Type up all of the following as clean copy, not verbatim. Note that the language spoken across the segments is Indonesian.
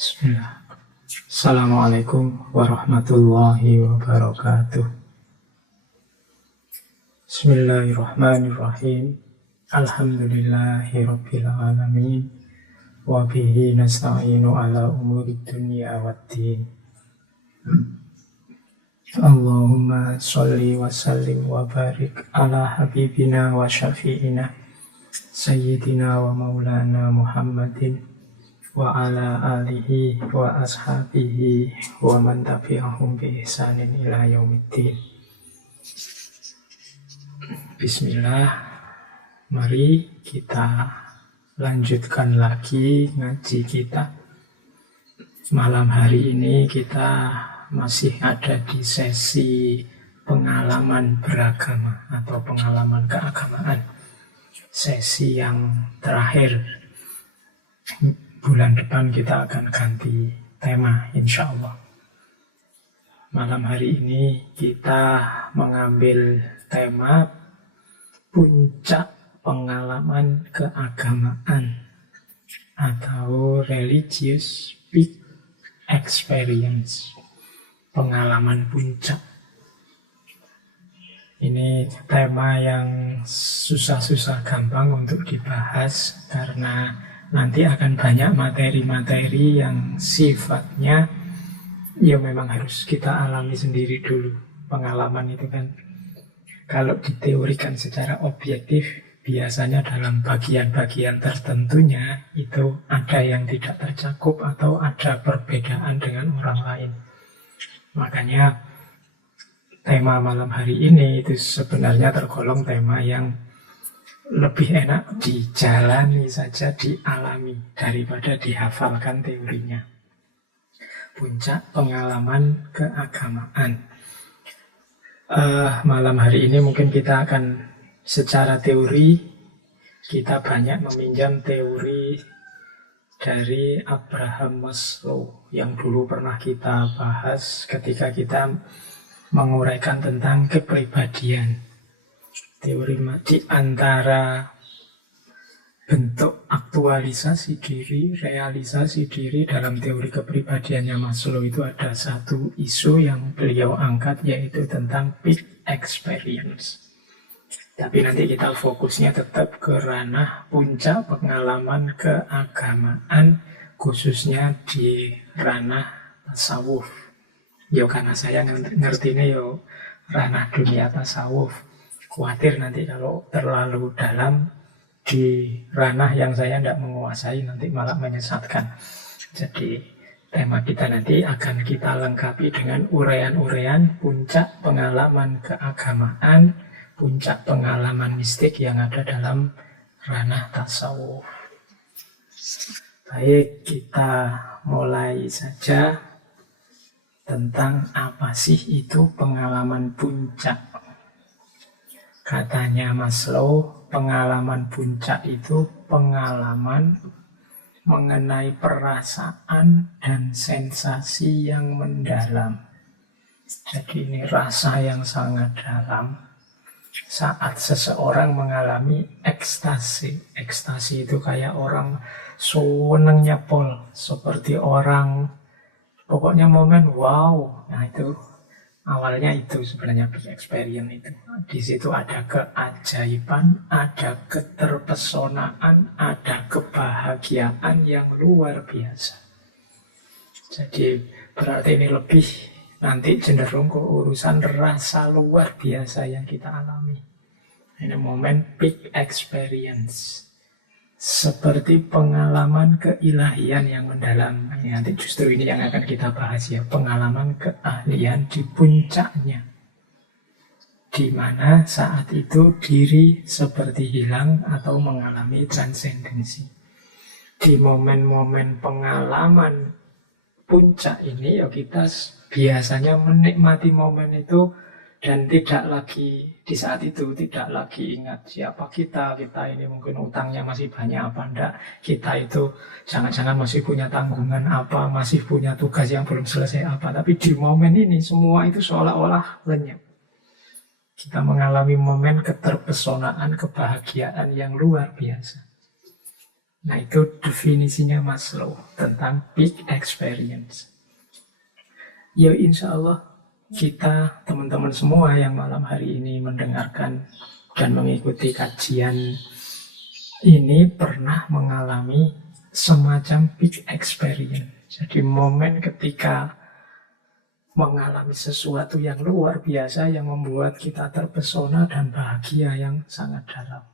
Bismillah. Assalamualaikum warahmatullahi wabarakatuh. Bismillahirrahmanirrahim. Alhamdulillahi rabbil alamin. Wa bihi nasta'inu ala umuri dunya waddin. Allahumma sholli wa sallim wa barik ala habibina wa syafi'ina sayyidina wa maulana Muhammadin wa ala alihi wa ashabihi wa man tabi'ahum bi ihsanin ila yaumiddin. Bismillah. Mari kita lanjutkan lagi ngaji kita. Malam hari ini kita masih ada di sesi pengalaman beragama atau pengalaman keagamaan. Sesi yang terakhir. Bulan depan kita akan ganti tema, insya Allah. Malam hari ini kita mengambil tema puncak pengalaman keagamaan atau religious peak experience, pengalaman puncak. Ini tema yang susah-susah gampang untuk dibahas karena nanti akan banyak materi-materi yang sifatnya ya memang harus kita alami sendiri dulu. Pengalaman itu kan kalau diteorikan secara objektif biasanya dalam bagian-bagian tertentunya itu ada yang tidak tercakup atau ada perbedaan dengan orang lain. Makanya tema malam hari ini itu sebenarnya tergolong tema yang lebih enak dijalani saja, dialami daripada dihafalkan teorinya. Puncak pengalaman keagamaan. Malam hari ini mungkin kita akan secara teori, kita banyak meminjam teori dari Abraham Maslow yang dulu pernah kita bahas ketika kita menguraikan tentang kepribadian. Teori di antara bentuk aktualisasi diri, realisasi diri dalam teori kepribadiannya Maslow itu ada satu isu yang beliau angkat, yaitu tentang peak experience. Tapi nanti kita fokusnya tetap ke ranah puncak pengalaman keagamaan, khususnya di ranah tasawuf. Yo karena saya ngertinya yo ranah dunia tasawuf. Khawatir nanti kalau terlalu dalam di ranah yang saya tidak menguasai nanti malah menyesatkan. Jadi tema kita nanti akan kita lengkapi dengan uraian-uraian puncak pengalaman keagamaan, puncak pengalaman mistik yang ada dalam ranah tasawuf. Baik, kita mulai saja tentang apa sih itu pengalaman puncak. Katanya Maslow, pengalaman puncak itu pengalaman mengenai perasaan dan sensasi yang mendalam. Jadi ini rasa yang sangat dalam saat seseorang mengalami ekstasi. Ekstasi itu kayak orang senengnya pol, seperti orang pokoknya momen wow. Nah itu awalnya itu sebenarnya big experience itu. Di situ ada keajaiban, ada keterpesonaan, ada kebahagiaan yang luar biasa. Jadi berarti ini lebih nanti cenderung ke urusan rasa luar biasa yang kita alami. Ini momen big experience. Seperti pengalaman keilahian yang mendalam. Nanti justru ini yang akan kita bahas ya, pengalaman keahlian di puncaknya. Di mana saat itu diri seperti hilang atau mengalami transendensi. Di momen-momen pengalaman puncak ini ya kita biasanya menikmati momen itu dan tidak lagi di saat itu tidak lagi ingat siapa kita ini mungkin utangnya masih banyak apa enggak, kita itu jangan-jangan masih punya tanggungan apa, masih punya tugas yang belum selesai apa, tapi di momen ini semua itu seolah-olah lenyap. Kita mengalami momen keterpesonaan, kebahagiaan yang luar biasa. Nah, itu definisinya Maslow tentang peak experience. Ya insya Allah kita teman-teman semua yang malam hari ini mendengarkan dan mengikuti kajian ini pernah mengalami semacam peak experience. Jadi momen ketika mengalami sesuatu yang luar biasa yang membuat kita terpesona dan bahagia yang sangat dalam.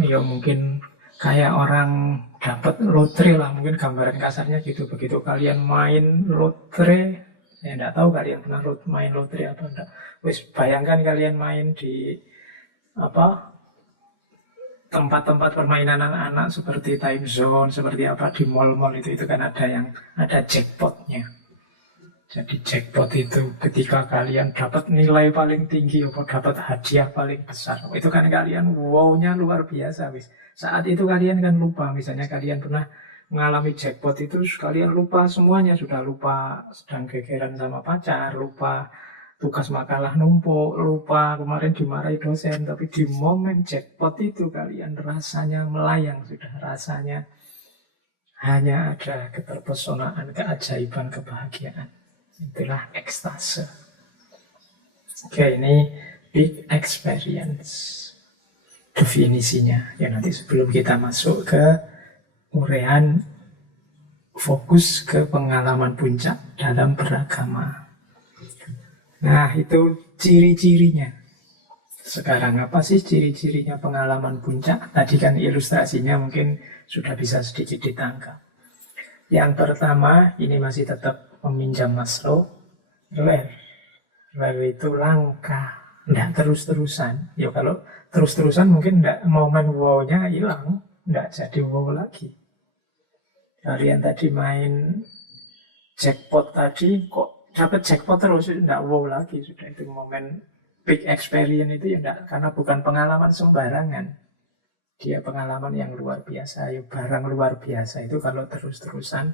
Ya mungkin kayak orang dapat lotre lah, mungkin gambaran kasarnya gitu. Begitu kalian main lotre, ya enggak tahu kalian pernah main lotre apa enggak. Wis bayangkan kalian main di apa tempat-tempat permainan anak-anak seperti time zone, seperti apa di mall-mall itu kan ada jackpotnya. Jadi jackpot itu ketika kalian dapat nilai paling tinggi atau dapat hadiah paling besar, itu kan kalian wow-nya luar biasa. Saat itu kalian kan lupa, misalnya kalian pernah mengalami jackpot itu, kalian lupa semuanya, sudah lupa sedang gegeran sama pacar, lupa tugas makalah numpuk, lupa kemarin dimarahi dosen, tapi di momen jackpot itu kalian rasanya melayang, sudah rasanya hanya ada keterpesonaan, keajaiban, kebahagiaan. Itulah ekstase. Oke, ini big experience definisinya. Ya nanti sebelum kita masuk ke uraian fokus ke pengalaman puncak dalam beragama. Nah, itu ciri-cirinya. Sekarang apa sih ciri-cirinya pengalaman puncak? Tadi kan ilustrasinya mungkin sudah bisa sedikit ditangkap. Yang pertama, ini masih tetap meminjam Maslow, rare. Rare itu langka, tidak terus-terusan. Ya kalau terus-terusan mungkin tidak, momen wow-nya hilang, tidak jadi wow lagi. Kalian tadi main jackpot tadi, kok dapat jackpot terus, tidak wow lagi. Sudah itu momen big experience itu ya tidak, karena bukan pengalaman sembarangan. Dia pengalaman yang luar biasa, ya barang luar biasa itu kalau terus-terusan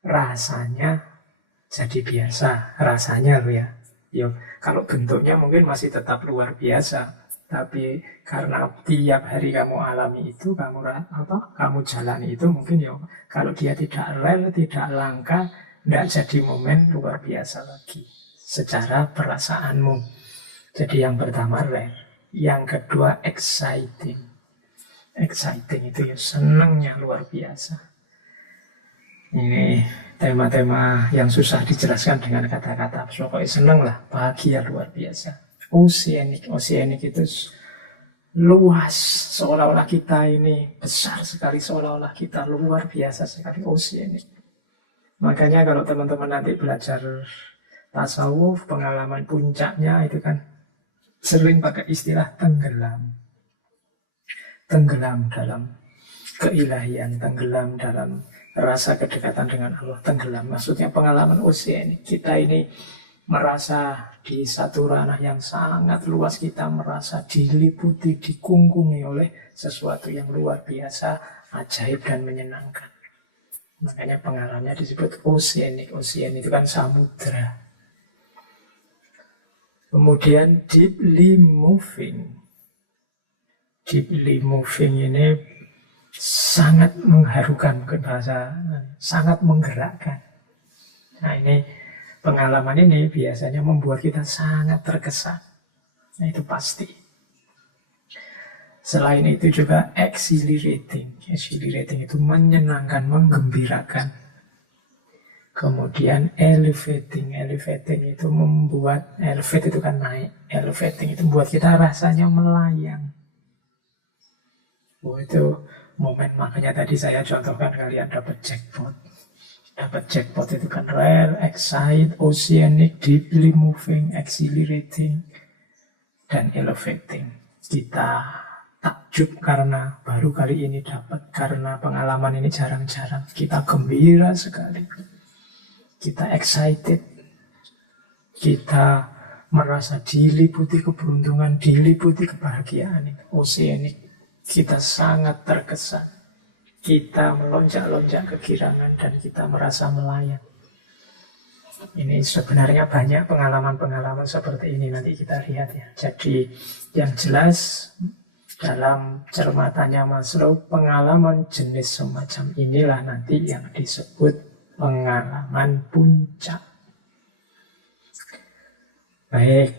rasanya jadi biasa, rasanya loh ya. Yo, kalau bentuknya mungkin masih tetap luar biasa, tapi karena tiap hari kamu alami itu, kamu jalani itu, mungkin ya kalau dia tidak real, tidak langka, tidak jadi momen luar biasa lagi secara perasaanmu. Jadi yang pertama rare, yang kedua exciting. Exciting itu ya senangnya luar biasa. Ini tema-tema yang susah dijelaskan dengan kata-kata. Pokoknya seneng lah, bahagia luar biasa. Oceanic itu luas, seolah-olah kita ini besar sekali, seolah-olah kita luar biasa sekali, oceanic. Makanya kalau teman-teman nanti belajar tasawuf, pengalaman puncaknya itu kan sering pakai istilah tenggelam. Tenggelam dalam keilahian, tenggelam dalam rasa kedekatan dengan Allah, tenggelam. Maksudnya pengalaman oceanic. Kita ini merasa di satu ranah yang sangat luas, kita merasa diliputi, dikungkungi oleh sesuatu yang luar biasa, ajaib dan menyenangkan. Makanya pengalamannya disebut oceanic. Ocean itu kan samudra. Kemudian deeply moving. Deeply moving ini sangat mengharukan, mungkin bahasa, sangat menggerakkan. Nah ini pengalaman ini biasanya membuat kita sangat terkesan. Nah itu pasti. Selain itu juga exhilarating. Exhilarating itu menyenangkan, menggembirakan. Kemudian elevating. Elevating itu membuat, elevate itu kan naik. Elevating itu membuat kita rasanya melayang. Oh itu momen, makanya tadi saya contohkan kalian dapat jackpot. Dapat jackpot itu kan rare, excite, oceanic, deeply moving, exhilarating, dan elevating. Kita takjub karena baru kali ini dapat, karena pengalaman ini jarang-jarang. Kita gembira sekali. Kita excited. Kita merasa diliputi keberuntungan, diliputi kebahagiaan. Oceanic. Kita sangat terkesan. Kita melonjak-lonjak kegirangan dan kita merasa melayang. Ini sebenarnya banyak pengalaman-pengalaman seperti ini, nanti kita lihat ya. Jadi yang jelas Dalam cermatannya Maslow, pengalaman jenis semacam inilah nanti yang disebut pengalaman puncak. Baik,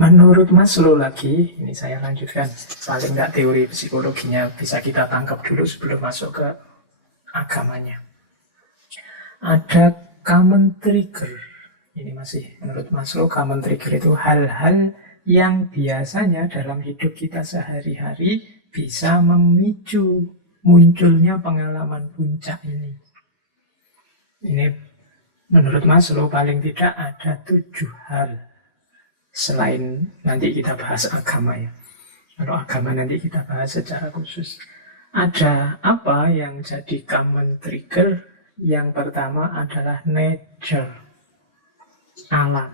menurut Maslow lagi, ini saya lanjutkan, paling nggak teori psikologinya bisa kita tangkap dulu sebelum masuk ke agamanya. Ada common trigger. Ini masih menurut Maslow, common trigger itu hal-hal yang biasanya dalam hidup kita sehari-hari bisa memicu munculnya pengalaman puncak ini. Ini menurut Maslow paling tidak ada 7 hal. Selain nanti kita bahas agama ya. Kalau agama nanti kita bahas secara khusus. Ada apa yang jadi common trigger? Yang pertama adalah nature, alam.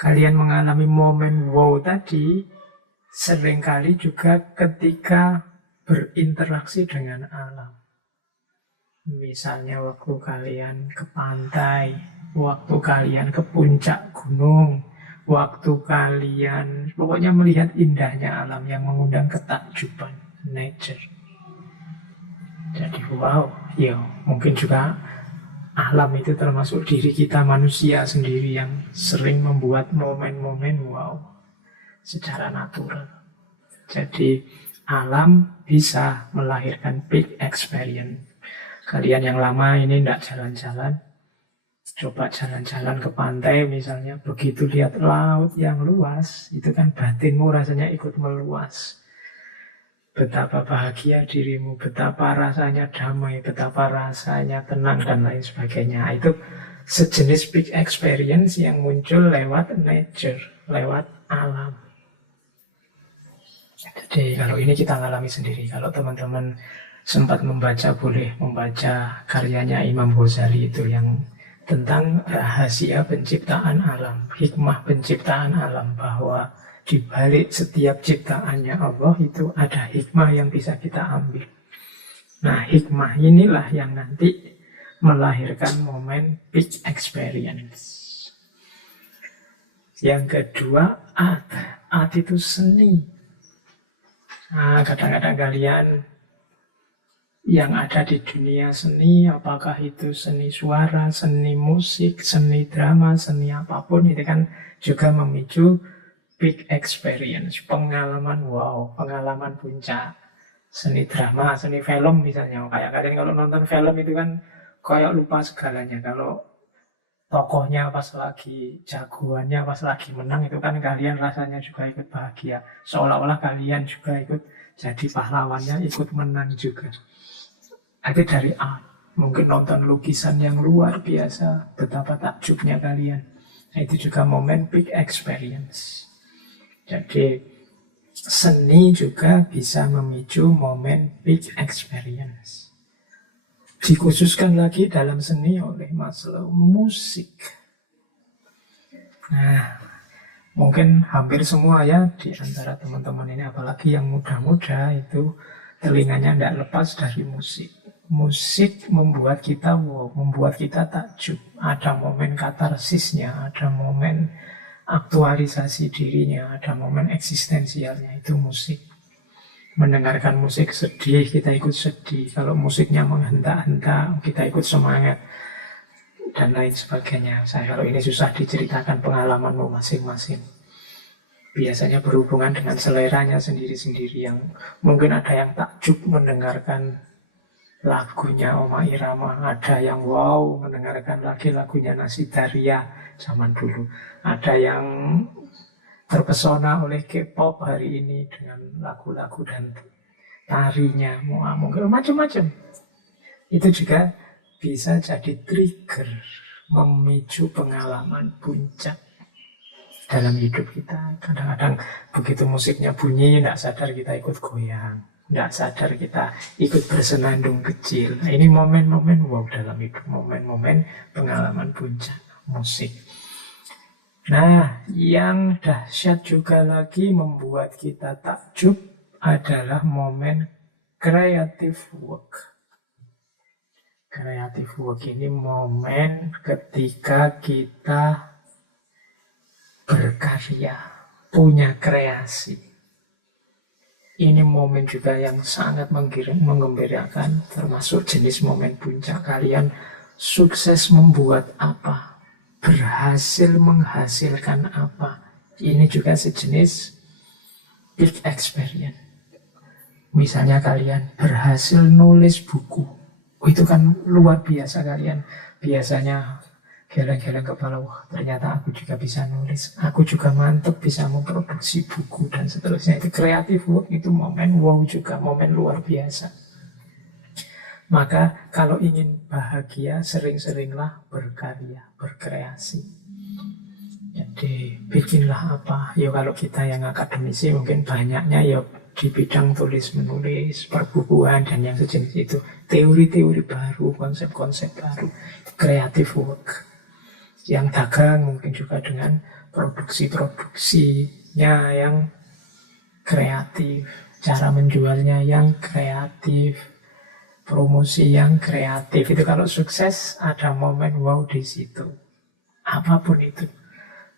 Kalian mengalami momen wow tadi seringkali juga ketika berinteraksi dengan alam. Misalnya waktu kalian ke pantai, waktu kalian ke puncak gunung, waktu kalian pokoknya melihat indahnya alam yang mengundang ketakjuban, nature. Jadi wow, ya mungkin juga alam itu termasuk diri kita manusia sendiri yang sering membuat momen-momen wow secara natural. Jadi alam bisa melahirkan big experience. Kalian yang lama ini tidak jalan-jalan, coba jalan-jalan ke pantai misalnya, begitu lihat laut yang luas, itu kan batinmu rasanya ikut meluas. Betapa bahagia dirimu, betapa rasanya damai, betapa rasanya tenang, dan lain sebagainya. Itu sejenis big experience yang muncul lewat nature, lewat alam. Jadi kalau ini kita alami sendiri. Kalau teman-teman sempat membaca, boleh membaca karyanya Imam Ghazali itu yang tentang rahasia penciptaan alam, hikmah penciptaan alam, bahwa di balik setiap ciptaannya Allah itu ada hikmah yang bisa kita ambil. Nah, hikmah inilah yang nanti melahirkan momen big experience. Yang kedua, art. Art itu seni. Nah, kadang-kadang kalian yang ada di dunia seni, apakah itu seni suara, seni musik, seni drama, seni apapun, itu kan juga memicu big experience, pengalaman wow, pengalaman puncak. Seni drama, seni film misalnya. Kayak kalian kalau nonton film itu kan kayak lupa segalanya. Kalau tokohnya pas lagi, jagoannya pas lagi menang, itu kan kalian rasanya juga ikut bahagia. Seolah-olah kalian juga ikut jadi pahlawannya, ikut menang juga. Itu dari art. Mungkin nonton lukisan yang luar biasa, betapa takjubnya kalian. Nah, itu juga momen big experience. Jadi seni juga bisa memicu momen big experience. Dikhususkan lagi dalam seni oleh Maslow, musik. Nah, mungkin hampir semua ya di antara teman-teman ini, apalagi yang muda-muda itu telinganya tidak lepas dari musik. Musik membuat kita wow, membuat kita takjub. Ada momen katarsisnya, ada momen aktualisasi dirinya, ada momen eksistensialnya, itu musik. Mendengarkan musik sedih, kita ikut sedih. Kalau musiknya menghentak-hentak, kita ikut semangat, dan lain sebagainya. Kalau ini susah diceritakan pengalamanmu masing-masing. Biasanya berhubungan dengan seleranya sendiri-sendiri, yang mungkin ada yang takjub mendengarkan lagunya Oma Irama, ada yang wow mendengarkan lagi lagunya Nasidaria zaman dulu, ada yang terpesona oleh K-pop hari ini dengan lagu-lagu dan tarinya, mungkin macam-macam. Itu juga bisa jadi trigger memicu pengalaman puncak dalam hidup kita. Kadang-kadang begitu musiknya bunyi, tidak sadar kita ikut goyang, tidak sadar kita ikut bersenandung kecil. Nah, ini momen-momen wow dalam hidup, momen-momen pengalaman puncak musik. Nah, yang dahsyat juga lagi membuat kita takjub adalah momen creative work. Creative work ini momen ketika kita berkarya, punya kreasi. Ini momen juga yang sangat menggembirakan, termasuk jenis momen puncak. Kalian sukses membuat apa, berhasil menghasilkan apa. Ini juga sejenis big experience. Misalnya kalian berhasil nulis buku, itu kan luar biasa. Kalian biasanya geleng-geleng kepala, wah ternyata aku juga bisa nulis, aku juga mantap bisa memproduksi buku dan seterusnya. Itu kreatif work, itu momen wow juga, momen luar biasa. Maka kalau ingin bahagia, sering-seringlah berkarya, berkreasi. Jadi bikinlah apa, ya kalau kita yang akademisi mungkin banyaknya ya di bidang tulis menulis, perbukuan dan yang sejenis itu. Teori-teori baru, konsep-konsep baru, kreatif work. Yang dagang mungkin juga dengan produksi-produksinya yang kreatif, cara menjualnya yang kreatif, promosi yang kreatif. Itu kalau sukses ada momen wow di situ. Apapun itu.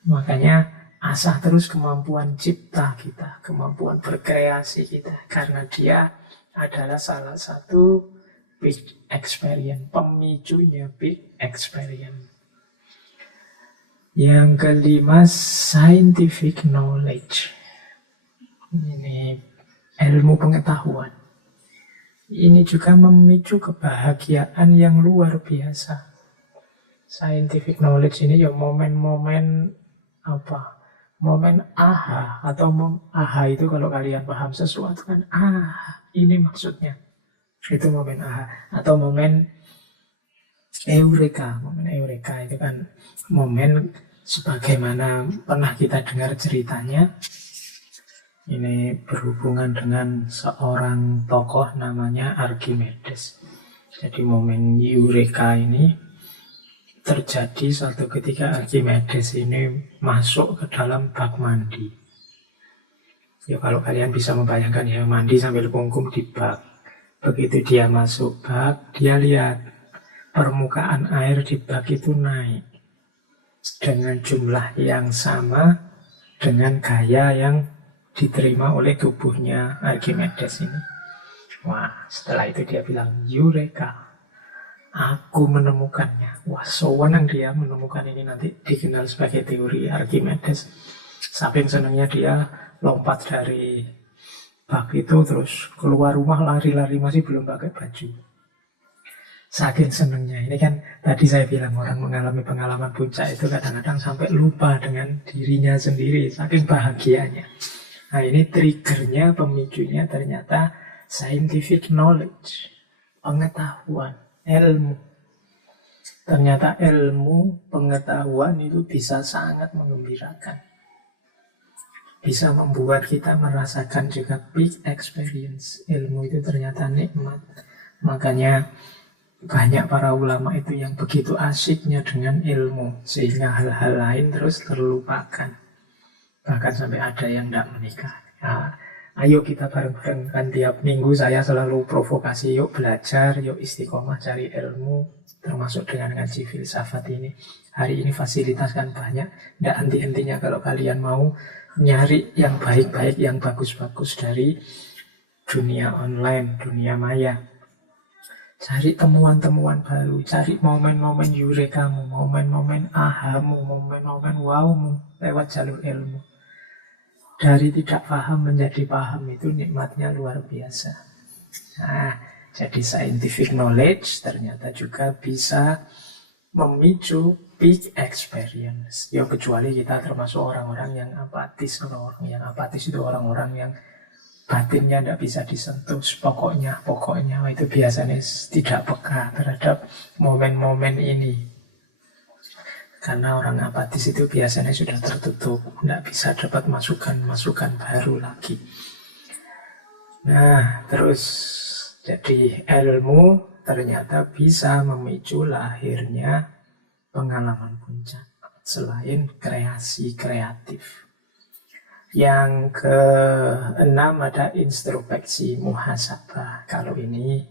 Makanya asah terus kemampuan cipta kita, kemampuan berkreasi kita, karena dia adalah salah satu big experience, pemicunya big experience. Yang kelima, scientific knowledge. Ini ilmu pengetahuan. Ini juga memicu kebahagiaan yang luar biasa. Scientific knowledge ini ya momen-momen apa? Momen aha, atau aha itu kalau kalian paham sesuatu kan, ini maksudnya. Itu momen aha. Atau momen eureka. Momen eureka itu kan momen sebagaimana pernah kita dengar ceritanya. Ini berhubungan dengan seorang tokoh namanya Archimedes. Jadi momen eureka ini terjadi suatu ketika Archimedes ini masuk ke dalam bak mandi. Ya kalau kalian bisa membayangkan ya, mandi sambil kungkum di bak. Begitu dia masuk bak, dia lihat permukaan air di bak itu naik dengan jumlah yang sama dengan gaya yang diterima oleh tubuhnya Archimedes ini. Wah, setelah itu dia bilang, Eureka, aku menemukannya. Wah, sewenang dia menemukan ini, nanti dikenal sebagai teori Archimedes. Saking senangnya dia lompat dari bak itu, terus keluar rumah lari-lari, masih belum pakai baju. Saking senangnya. Ini kan tadi saya bilang orang mengalami pengalaman puncak itu kadang-kadang sampai lupa dengan dirinya sendiri, saking bahagianya. Nah ini triggernya, pemicunya ternyata scientific knowledge, pengetahuan, ilmu. Ternyata ilmu, pengetahuan itu bisa sangat menggembirakan. Bisa membuat kita merasakan juga big experience. Ilmu itu ternyata nikmat. Makanya banyak para ulama itu yang begitu asyiknya dengan ilmu, sehingga hal-hal lain terus terlupakan. Bahkan sampai ada yang tidak menikah. Nah, ayo kita bareng-bareng, kan tiap minggu saya selalu provokasi, yuk belajar, yuk istiqomah cari ilmu, termasuk dengan ngaji filsafat ini. Hari ini fasilitas kan banyak, tidak henti-hentinya kalau kalian mau nyari yang baik-baik, yang bagus-bagus dari dunia online, dunia maya. Cari temuan-temuan baru, cari momen-momen eurekamu, momen-momen ahamu, momen-momen wowmu lewat jalur ilmu. Dari tidak paham menjadi paham itu nikmatnya luar biasa. Nah, jadi scientific knowledge ternyata juga bisa memicu big experience. Ya kecuali kita termasuk orang-orang yang apatis. Kalau orang yang apatis itu orang-orang yang batinnya tidak bisa disentuh, pokoknya itu biasanya tidak peka terhadap momen-momen ini. Karena orang apatis itu biasanya sudah tertutup, tidak bisa dapat masukan baru lagi. Nah, terus jadi ilmu ternyata bisa memicu lahirnya pengalaman puncak selain kreasi kreatif. Yang keenam ada introspeksi muhasabah. Kalau ini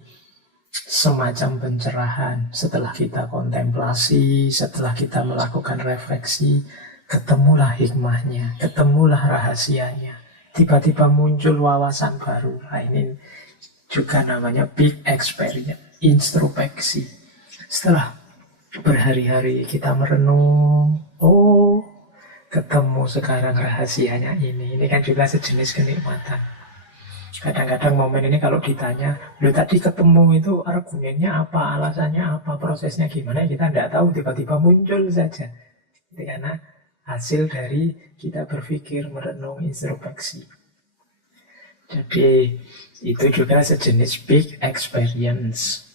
semacam pencerahan. Setelah kita kontemplasi, setelah kita melakukan refleksi, ketemulah hikmahnya, ketemulah rahasianya. tiba-tiba muncul wawasan baru. Nah, ini juga namanya big experience, introspeksi. Setelah berhari-hari kita merenung, oh ketemu sekarang rahasianya ini kan juga sejenis kenikmatan. Kadang-kadang momen ini kalau ditanya, lo tadi ketemu itu argumennya apa, alasannya apa, prosesnya gimana, kita tidak tahu, tiba-tiba muncul saja. Itu karena hasil dari kita berpikir, merenung, introspeksi. Jadi itu juga sejenis big experience.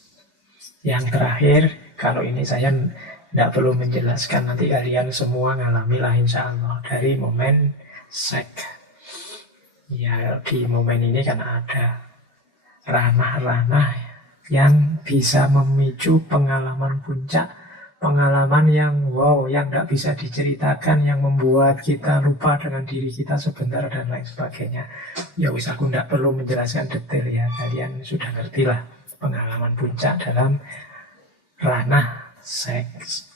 Yang terakhir, kalau ini saya tidak perlu menjelaskan, nanti kalian semua ngalami lah insya Allah, dari momen seks. Ya, di momen ini kan ada ranah-ranah yang bisa memicu pengalaman puncak, pengalaman yang wow, yang tidak bisa diceritakan, yang membuat kita lupa dengan diri kita sebentar dan lain sebagainya. Ya wis, aku tidak perlu menjelaskan detail ya, kalian sudah ngerti lah pengalaman puncak dalam ranah seks.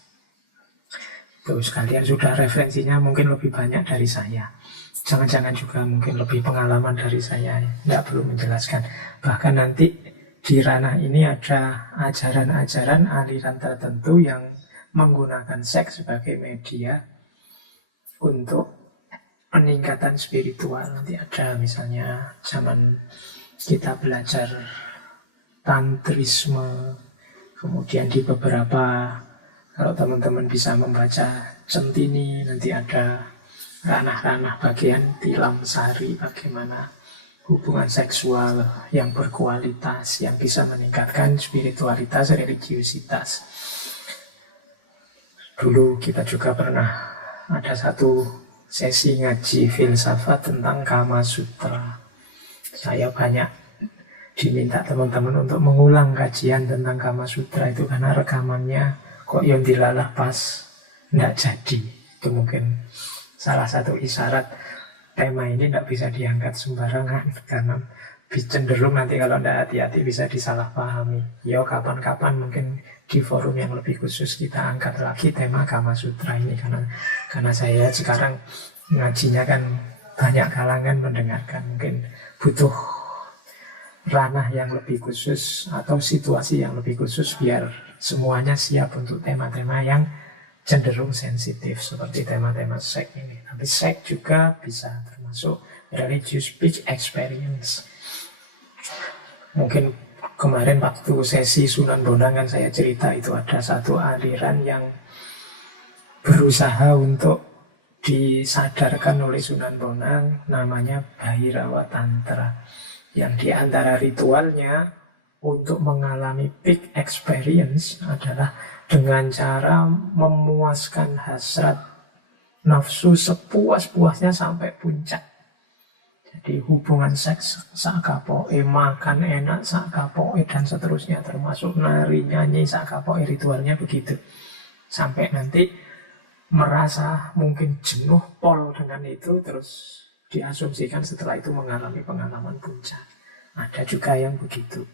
Terus kalian sudah referensinya mungkin lebih banyak dari saya. Jangan-jangan juga mungkin lebih pengalaman dari saya, tidak perlu menjelaskan. Bahkan nanti di ranah ini ada ajaran-ajaran aliran tertentu yang menggunakan seks sebagai media untuk peningkatan spiritual. Nanti ada misalnya zaman kita belajar tantrisme, kemudian di beberapa, kalau teman-teman bisa membaca Centini, nanti ada ranah-ranah bagian tilam sari, bagaimana hubungan seksual yang berkualitas, yang bisa meningkatkan spiritualitas, religiusitas. Dulu kita juga pernah ada satu sesi ngaji filsafat tentang Kama Sutra. Saya banyak diminta teman-teman untuk mengulang kajian tentang Kama Sutra itu karena rekamannya kok yang dilalah pas tidak jadi. Itu mungkin salah satu isyarat tema ini tidak bisa diangkat sembarangan, karena cenderung nanti kalau tidak hati-hati bisa disalahpahami. Ya kapan-kapan mungkin di forum yang lebih khusus kita angkat lagi tema Kama Sutra ini, karena saya sekarang ngajinya kan banyak kalangan mendengarkan, mungkin butuh ranah yang lebih khusus atau situasi yang lebih khusus biar semuanya siap untuk tema-tema yang cenderung sensitif seperti tema-tema seks ini. Tapi seks juga bisa termasuk religious big experience. Mungkin kemarin waktu sesi Sunan Bonang kan saya cerita itu ada satu aliran yang berusaha untuk disadarkan oleh Sunan Bonang, namanya Bhairawa Tantra, yang di antara ritualnya untuk mengalami big experience adalah dengan cara memuaskan hasrat nafsu sepuas-puasnya sampai puncak. Jadi hubungan seks sakapoe, makan enak sakapoe, dan seterusnya, termasuk nari, nyanyi sakapoe, ritualnya begitu. Sampai nanti merasa mungkin jenuh pol dengan itu, terus diasumsikan setelah itu mengalami pengalaman puncak. Ada juga yang begitu.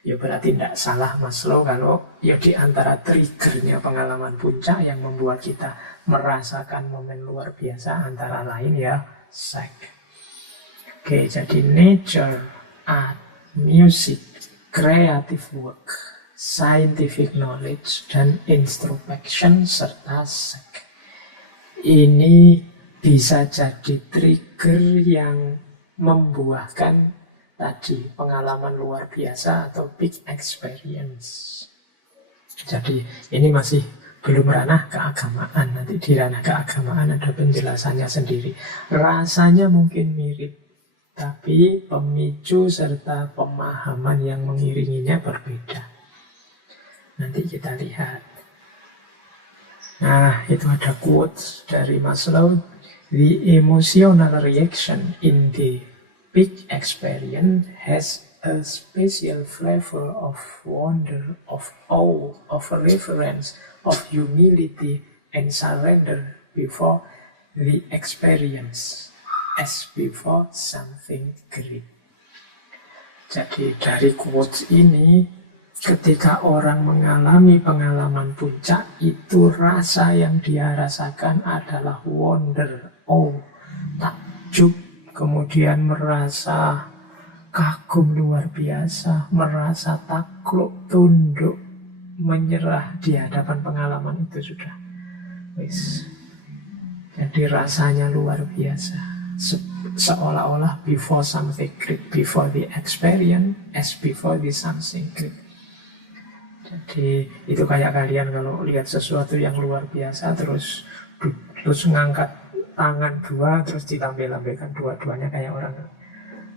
Ya berarti tidak salah Maslow kalau ya di antara triggernya pengalaman puncak yang membuat kita merasakan momen luar biasa antara lain ya seks. Oke, jadi nature, art, music, creative work, scientific knowledge, dan introspection serta seks. Ini bisa jadi trigger yang membuahkan tadi pengalaman luar biasa atau big experience. Jadi ini masih belum ranah keagamaan. Nanti di ranah keagamaan ada penjelasannya sendiri. Rasanya mungkin mirip, tapi pemicu serta pemahaman yang mengiringinya berbeda. Nanti kita lihat. Nah, itu ada quotes dari Maslow. The emotional reaction in the big experience has a special flavor of wonder, of awe, of reverence, of humility, and surrender before the experience, as before something great. Jadi dari quotes ini, ketika orang mengalami pengalaman puncak, itu rasa yang dia rasakan adalah wonder, awe, takjub, kemudian merasa kagum luar biasa, merasa takluk, tunduk, menyerah di hadapan pengalaman itu sudah. Wis. Jadi rasanya luar biasa. Seolah-olah before something great, before the experience, as before the something great. Jadi itu kayak kalian kalau lihat sesuatu yang luar biasa terus ngangkat tangan dua terus ditampil-tampilkan dua-duanya kayak orang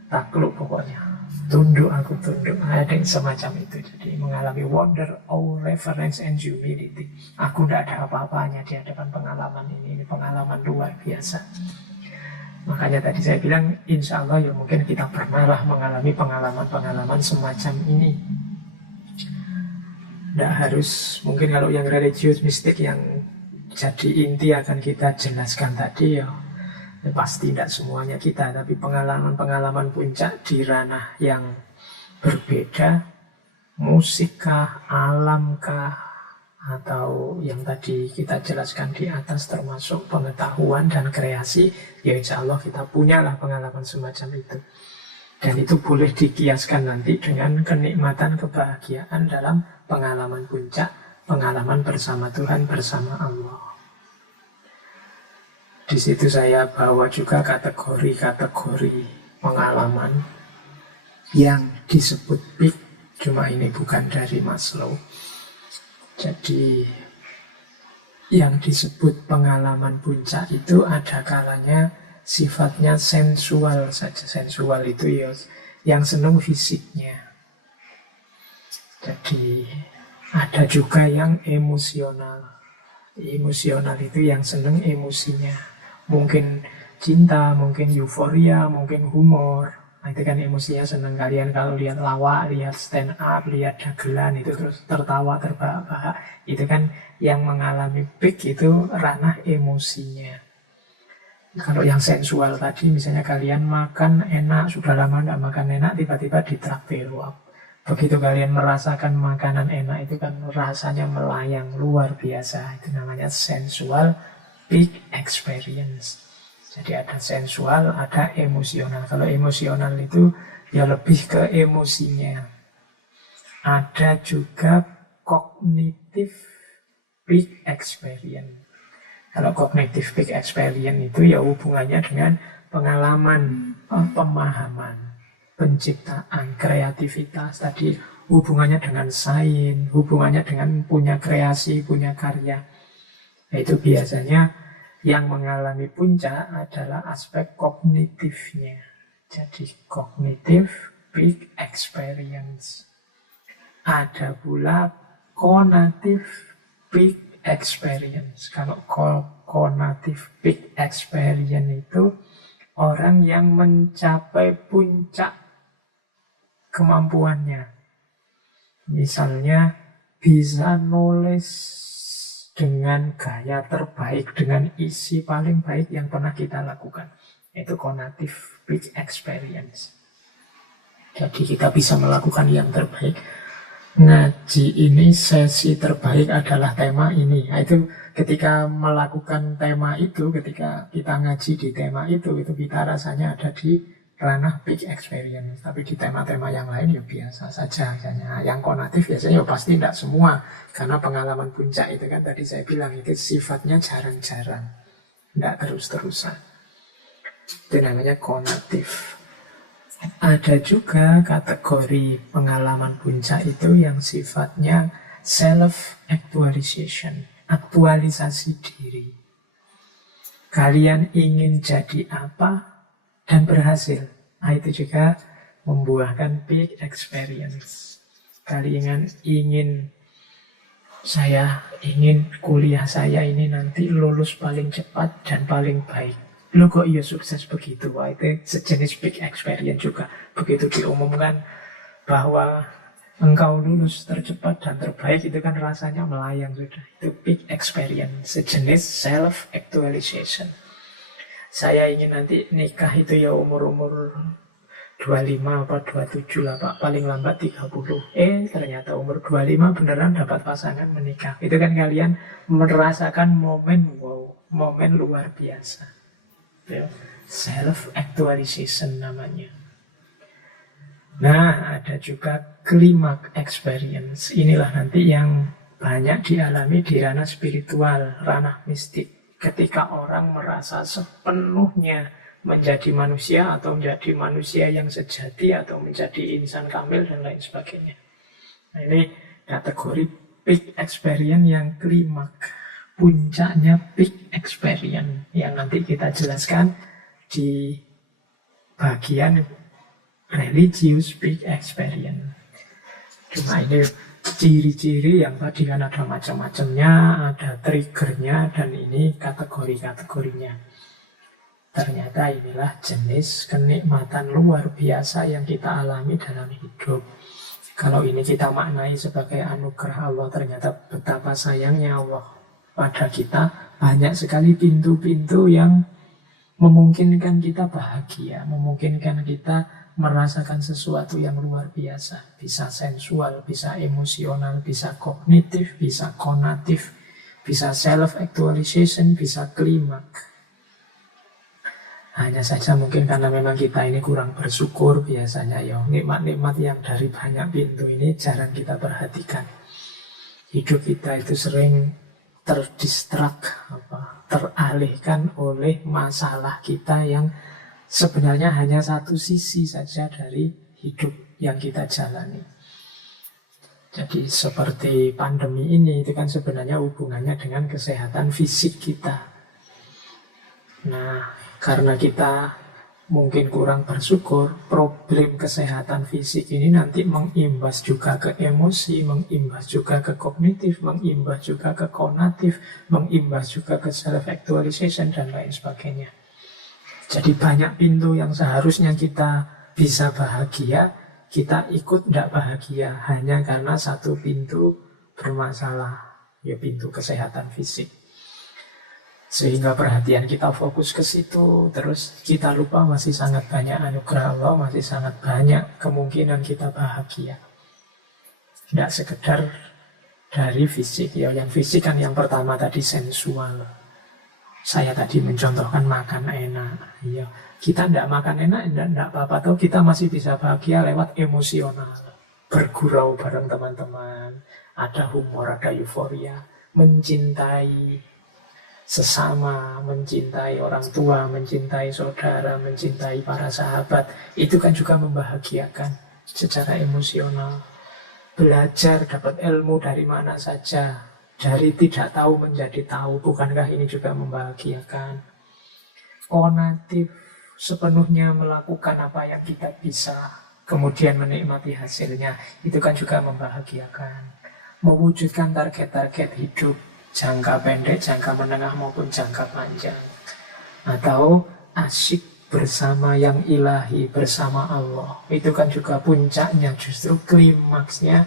takluk pokoknya. Tunduk, aku tunduk. Ada yang semacam itu. Jadi mengalami wonder, awe, reverence, and humility. Aku tidak ada apa-apanya di hadapan pengalaman ini. Ini pengalaman luar biasa. Makanya tadi saya bilang, insya Allah ya mungkin kita pernah lah mengalami pengalaman-pengalaman semacam ini. Tidak harus, mungkin kalau yang religius mistik yang jadi inti akan kita jelaskan tadi ya pasti tidak semuanya kita, tapi pengalaman-pengalaman puncak di ranah yang berbeda, musikkah, alamkah, atau yang tadi kita jelaskan di atas termasuk pengetahuan dan kreasi, ya insya Allah kita punyalah pengalaman semacam itu. Dan itu boleh dikiaskan nanti dengan kenikmatan kebahagiaan dalam pengalaman puncak, pengalaman bersama Tuhan, bersama Allah. Di situ saya bawa juga kategori-kategori pengalaman yang disebut peak, cuma ini bukan dari Maslow. Jadi yang disebut pengalaman puncak itu ada kalanya sifatnya sensual saja. Sensual itu ya yang senang fisiknya. Jadi ada juga yang emosional. Emosional itu yang senang emosinya. Mungkin cinta, mungkin euforia, mungkin humor. Nah, itu kan emosinya senang. Kalian kalau lihat lawak, lihat stand up, lihat dagelan itu terus tertawa, terbahak-bahak. Itu kan yang mengalami peak itu ranah emosinya. Kalau yang sensual tadi, misalnya kalian makan enak, sudah lama tidak makan enak, tiba-tiba ditraktir. Wow. Begitu kalian merasakan makanan enak itu kan rasanya melayang luar biasa. Itu namanya sensual peak experience. Jadi ada sensual, ada emosional. Kalau emosional itu ya lebih ke emosinya. Ada juga cognitive peak experience. Kalau cognitive peak experience itu ya hubungannya dengan pengalaman, pemahaman, penciptaan, kreativitas. Tadi hubungannya dengan sains, hubungannya dengan punya kreasi, punya karya. Itu biasanya yang mengalami puncak adalah aspek kognitifnya. Jadi cognitive peak experience. Ada pula conative peak experience. Kalau conative peak experience itu orang yang mencapai puncak kemampuannya. Misalnya bisa nulis dengan gaya terbaik, dengan isi paling baik yang pernah kita lakukan. Itu conative peak experience. Jadi kita bisa melakukan yang terbaik. Ngaji ini sesi terbaik adalah tema ini. Nah, itu ketika melakukan tema itu, ketika kita ngaji di tema itu kita rasanya ada di ranah peak experience. Tapi di tema-tema yang lain ya biasa saja. Misalnya yang konatif biasanya ya pasti tidak semua. Karena pengalaman puncak itu kan tadi saya bilang itu sifatnya jarang-jarang. Tidak terus-terusan. Itu namanya konatif. Ada juga kategori pengalaman puncak itu yang sifatnya self-actualization. Aktualisasi diri. Kalian ingin jadi apa? Dan berhasil. Nah, itu juga membuahkan peak experience. Kalian saya ingin kuliah saya ini nanti lulus paling cepat dan paling baik. Lo kok iya sukses begitu? Wah, itu sejenis peak experience juga. Begitu diumumkan bahwa engkau lulus tercepat dan terbaik, itu kan rasanya melayang sudah. Itu peak experience, sejenis self-actualization. Saya ingin nanti nikah itu ya umur-umur 25 apa 27 lah Pak, paling lambat 30. Ternyata umur 25 beneran dapat pasangan menikah. Itu kan kalian merasakan momen wow, momen luar biasa. Ya. self-actualization namanya. Nah, ada juga climax experience. Inilah nanti yang banyak dialami di ranah spiritual, ranah mistik. Ketika orang merasa sepenuhnya menjadi manusia atau menjadi manusia yang sejati atau menjadi insan kamil dan lain sebagainya. Nah, ini kategori peak experience yang klimaks, puncaknya peak experience yang nanti kita jelaskan di bagian religious peak experience. Cuma ini ciri-ciri yang tadi kan ada macam-macamnya, ada triggernya, dan ini kategori-kategorinya. Ternyata inilah jenis kenikmatan luar biasa yang kita alami dalam hidup. Kalau ini kita maknai sebagai anugerah Allah, ternyata betapa sayangnya Allah pada kita. Banyak sekali pintu-pintu yang memungkinkan kita bahagia, memungkinkan kita merasakan sesuatu yang luar biasa. Bisa sensual, bisa emosional, bisa kognitif, bisa konatif, bisa self-actualization, bisa klimaks. Hanya saja mungkin karena memang kita ini kurang bersyukur biasanya ya, nikmat-nikmat yang dari banyak pintu ini jarang kita perhatikan. Hidup kita itu sering teralihkan oleh masalah kita yang sebenarnya hanya satu sisi saja dari hidup yang kita jalani. Jadi seperti pandemi ini itu kan sebenarnya hubungannya dengan kesehatan fisik kita. Nah, karena kita mungkin kurang bersyukur, problem kesehatan fisik ini nanti mengimbas juga ke emosi, mengimbas juga ke kognitif, mengimbas juga ke konatif, mengimbas juga ke self-actualization, dan lain sebagainya. Jadi banyak pintu yang seharusnya kita bisa bahagia, kita ikut tidak bahagia hanya karena satu pintu bermasalah, ya pintu kesehatan fisik. Sehingga perhatian kita fokus ke situ, terus kita lupa masih sangat banyak anugerah Allah, masih sangat banyak kemungkinan kita bahagia. Tidak sekedar dari fisik, ya yang fisik kan yang pertama tadi sensual. Saya tadi mencontohkan makan enak, ya kita tidak makan enak, tidak apa-apa, atau kita masih bisa bahagia lewat emosional, bergurau bareng teman-teman, ada humor, ada euforia, mencintai sesama, mencintai orang tua, mencintai saudara, mencintai para sahabat, itu kan juga membahagiakan secara emosional. Belajar, dapat ilmu dari mana saja, dari tidak tahu menjadi tahu, bukankah ini juga membahagiakan? Konatif, sepenuhnya melakukan apa yang kita bisa, kemudian menikmati hasilnya, itu kan juga membahagiakan. Mewujudkan target-target hidup, jangka pendek, jangka menengah maupun jangka panjang. Atau asyik bersama yang ilahi, bersama Allah. Itu kan juga puncaknya, justru klimaksnya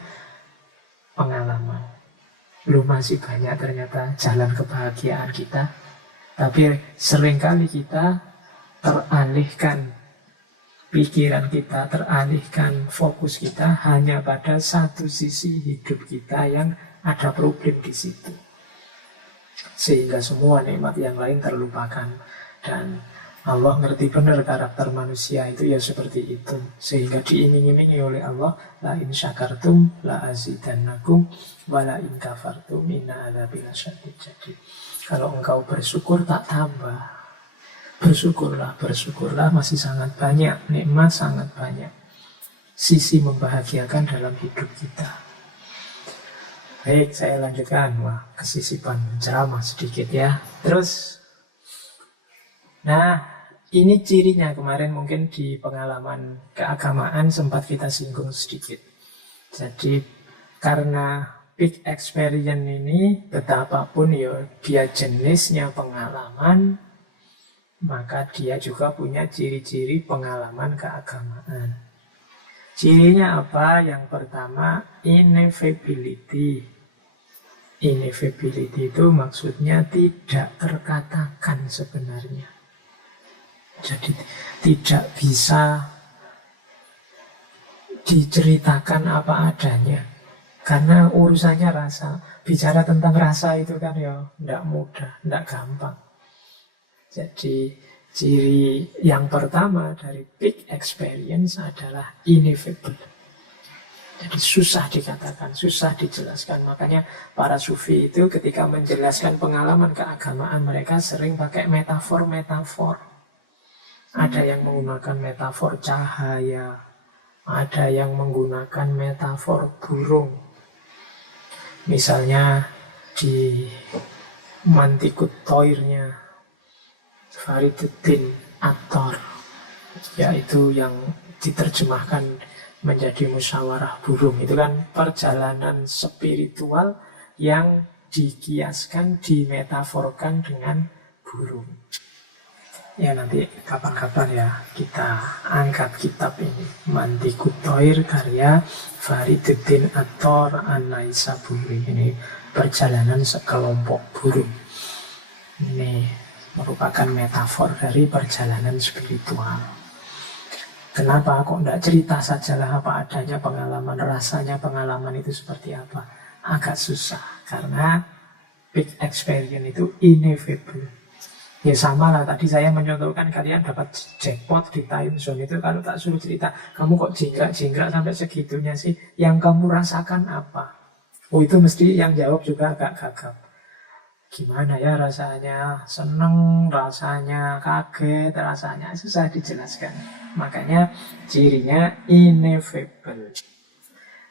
pengalaman. Belum masih banyak ternyata jalan kebahagiaan kita. Tapi seringkali kita teralihkan pikiran kita, teralihkan fokus kita hanya pada satu sisi hidup kita yang ada problem di situ. Sehingga semua nikmat yang lain terlupakan. Dan Allah ngerti benar karakter manusia itu ya seperti itu. Sehingga diiming-imingi oleh Allah, la in syakartum la azidannakum wa la in kafartum inna adzabi lasyadid. Jadi kalau engkau bersyukur tak tambah. Bersyukurlah, masih sangat banyak nikmat, sangat banyak sisi membahagiakan dalam hidup kita. Baik, saya lanjutkan. Wah, kesisipan ceramah sedikit ya. Terus, nah ini cirinya kemarin mungkin di pengalaman keagamaan sempat kita singgung sedikit. Jadi karena peak experience ini betapapun ya dia jenisnya pengalaman, maka dia juga punya ciri-ciri pengalaman keagamaan. Cirinya apa? Yang pertama, ineffability. Ineffability itu maksudnya tidak terkatakan sebenarnya. Jadi tidak bisa diceritakan apa adanya. Karena urusannya rasa. Bicara tentang rasa itu kan ya tidak mudah, tidak gampang. Jadi Ciri yang pertama dari peak experience adalah ineffable. Jadi susah dikatakan, susah dijelaskan. Makanya para sufi itu ketika menjelaskan pengalaman keagamaan mereka sering pakai metafor-metafor. Ada yang menggunakan metafor cahaya, ada yang menggunakan metafor burung. Misalnya di Mantikut Toirnya Fariduddin Attar, yaitu yang diterjemahkan menjadi musyawarah burung. Itu kan perjalanan spiritual yang dikiaskan, dimetaforkan dengan burung. Ya nanti kapan-kapan ya kita angkat kitab ini, Mantikut Toir karya Fariduddin Attar An-Naisaburi. Ini perjalanan sekelompok burung. Ini merupakan metafor dari perjalanan spiritual. Kenapa kok tidak cerita sajalah apa adanya pengalaman, rasanya pengalaman itu seperti apa? Agak susah, karena big experience itu ineffable. Ya sama lah, tadi saya menyontohkan kalian dapat jackpot di time zone itu, kalau tak suruh cerita, kamu kok jingkrak-jingkrak sampai segitunya sih? Yang kamu rasakan apa? Oh itu mesti yang jawab juga agak gagap. Gimana ya rasanya, seneng, rasanya kaget, rasanya susah dijelaskan. Makanya cirinya ineffable.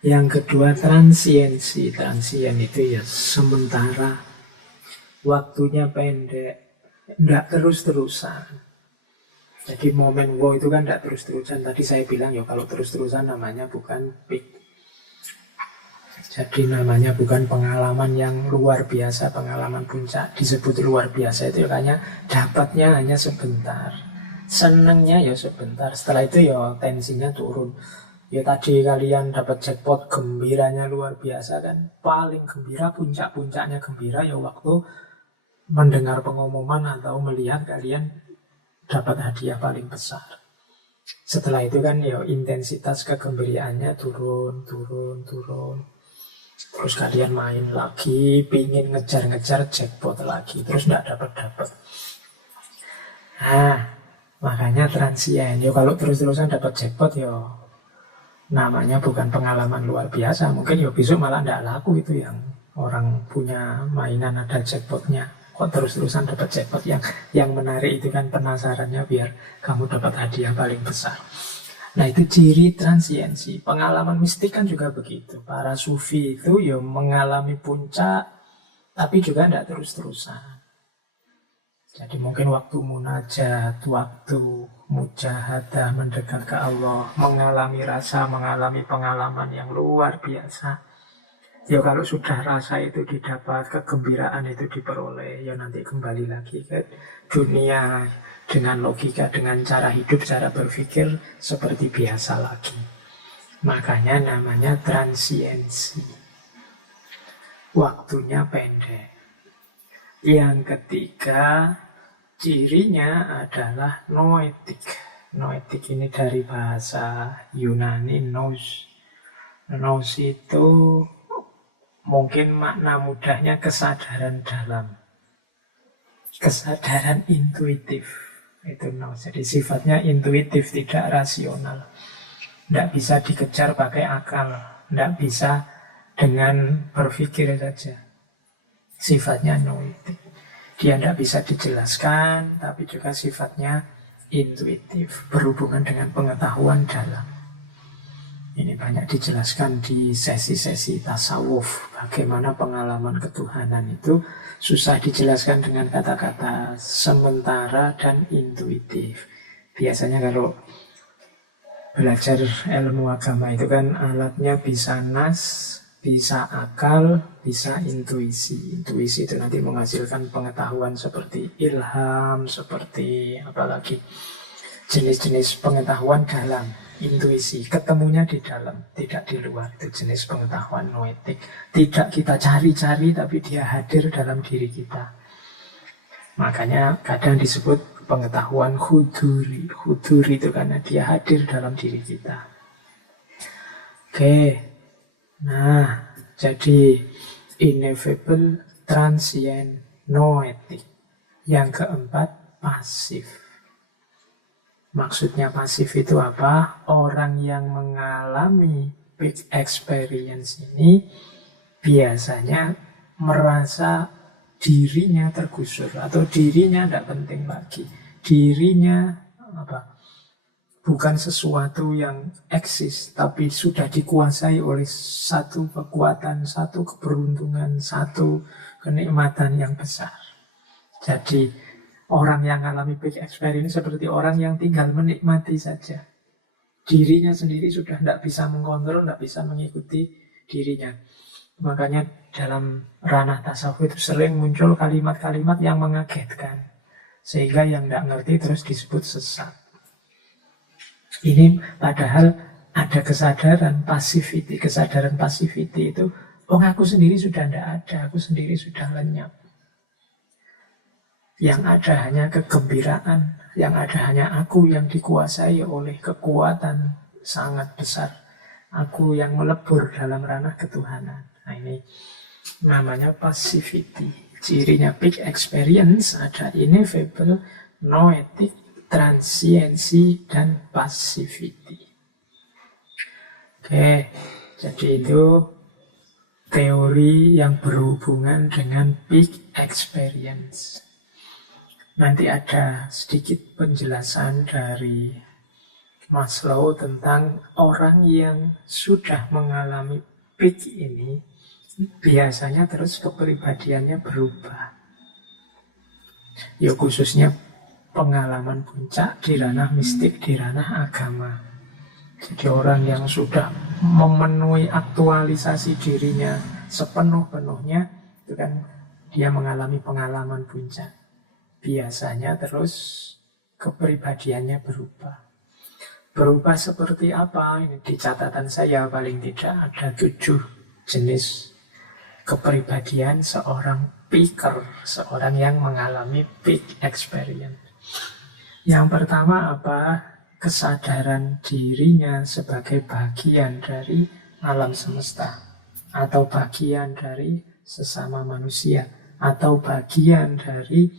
Yang kedua transiensi. Transien itu ya sementara, waktunya pendek, tidak terus-terusan. Jadi momen wow itu kan tidak terus-terusan. Tadi saya bilang ya kalau terus-terusan namanya bukan peak. Jadi namanya bukan pengalaman yang luar biasa, pengalaman puncak. Disebut luar biasa itu makanya dapatnya hanya sebentar. Senengnya ya sebentar. Setelah itu ya tensinya turun. Ya tadi kalian dapat jackpot, gembiranya luar biasa kan. Paling gembira, puncak-puncaknya gembira ya waktu mendengar pengumuman atau melihat kalian dapat hadiah paling besar. Setelah itu kan ya intensitas kegembiraannya turun. Terus kalian main lagi, pingin ngejar-ngejar jackpot lagi, terus nggak dapat-dapat. Nah, makanya transien. Yo kalau terus-terusan dapat jackpot yo namanya bukan pengalaman luar biasa. Mungkin yo besok malah nggak laku itu yang orang punya mainan ada jackpotnya. Kok terus-terusan dapat jackpot, yang menarik itu kan penasarannya biar kamu dapat hadiah paling besar. Nah itu ciri transiensi. Pengalaman mistik kan juga begitu. Para sufi itu ya mengalami puncak, tapi juga tidak terus-terusan. Jadi mungkin waktu munajat, waktu mujahadah, mendekat ke Allah, mengalami rasa, mengalami pengalaman yang luar biasa. Ya kalau sudah rasa itu didapat, kegembiraan itu diperoleh, ya nanti kembali lagi ke dunia dengan logika, dengan cara hidup, cara berpikir seperti biasa lagi. Makanya namanya transiensi. Waktunya pendek. Yang ketiga, cirinya adalah noetik. Noetik ini dari bahasa Yunani nous. Nous itu mungkin makna mudahnya kesadaran dalam. Kesadaran intuitif. Itu nous. Jadi sifatnya intuitif, tidak rasional. Tidak bisa dikejar pakai akal. Tidak bisa dengan berpikir saja. Sifatnya noetik. Dia tidak bisa dijelaskan, tapi juga sifatnya intuitif. Berhubungan dengan pengetahuan dalam. Ini banyak dijelaskan di sesi-sesi tasawuf. Bagaimana pengalaman ketuhanan itu susah dijelaskan dengan kata-kata, sementara dan intuitif. Biasanya kalau belajar ilmu agama itu kan alatnya bisa nas, bisa akal, bisa intuisi. Intuisi itu nanti menghasilkan pengetahuan seperti ilham, seperti apalagi jenis-jenis pengetahuan dalam. Intuisi, ketemunya di dalam, tidak di luar. Itu jenis pengetahuan noetik. Tidak kita cari-cari, tapi dia hadir dalam diri kita. Makanya kadang disebut pengetahuan huduri. Huduri itu karena dia hadir dalam diri kita. Oke. Nah, jadi ineffable, transient, noetik. Yang keempat, pasif. Maksudnya pasif itu apa? Orang yang mengalami big experience ini biasanya merasa dirinya tergusur atau dirinya tidak penting lagi. Dirinya apa? Bukan sesuatu yang eksis, tapi sudah dikuasai oleh satu kekuatan, satu keberuntungan, satu kenikmatan yang besar. Jadi orang yang mengalami big experience seperti orang yang tinggal menikmati saja. Dirinya sendiri sudah tidak bisa mengontrol, tidak bisa mengikuti dirinya. Makanya dalam ranah tasawuf itu sering muncul kalimat-kalimat yang mengagetkan. Sehingga yang tidak ngerti terus disebut sesat. Ini padahal ada kesadaran passivity. Kesadaran passivity itu, oh aku sendiri sudah tidak ada, aku sendiri sudah lenyap. Yang ada hanya kegembiraan, yang ada hanya aku yang dikuasai oleh kekuatan sangat besar. Aku yang melebur dalam ranah ketuhanan. Nah ini namanya passivity. Cirinya big experience ada ineffable, noetic, transiensi, dan passivity. Oke, jadi itu teori yang berhubungan dengan big experience. Nanti ada sedikit penjelasan dari Maslow tentang orang yang sudah mengalami big ini, biasanya terus kepribadiannya berubah. Ya khususnya pengalaman puncak di ranah mistik, di ranah agama. Jadi orang yang sudah memenuhi aktualisasi dirinya sepenuh-penuhnya, itu kan dia mengalami pengalaman puncak. Biasanya terus kepribadiannya berubah. Berubah seperti apa? Ini di catatan saya paling tidak ada 7 jenis kepribadian seorang picker, seorang yang mengalami big experience. Yang pertama apa? Kesadaran dirinya sebagai bagian dari alam semesta, atau bagian dari sesama manusia, atau bagian dari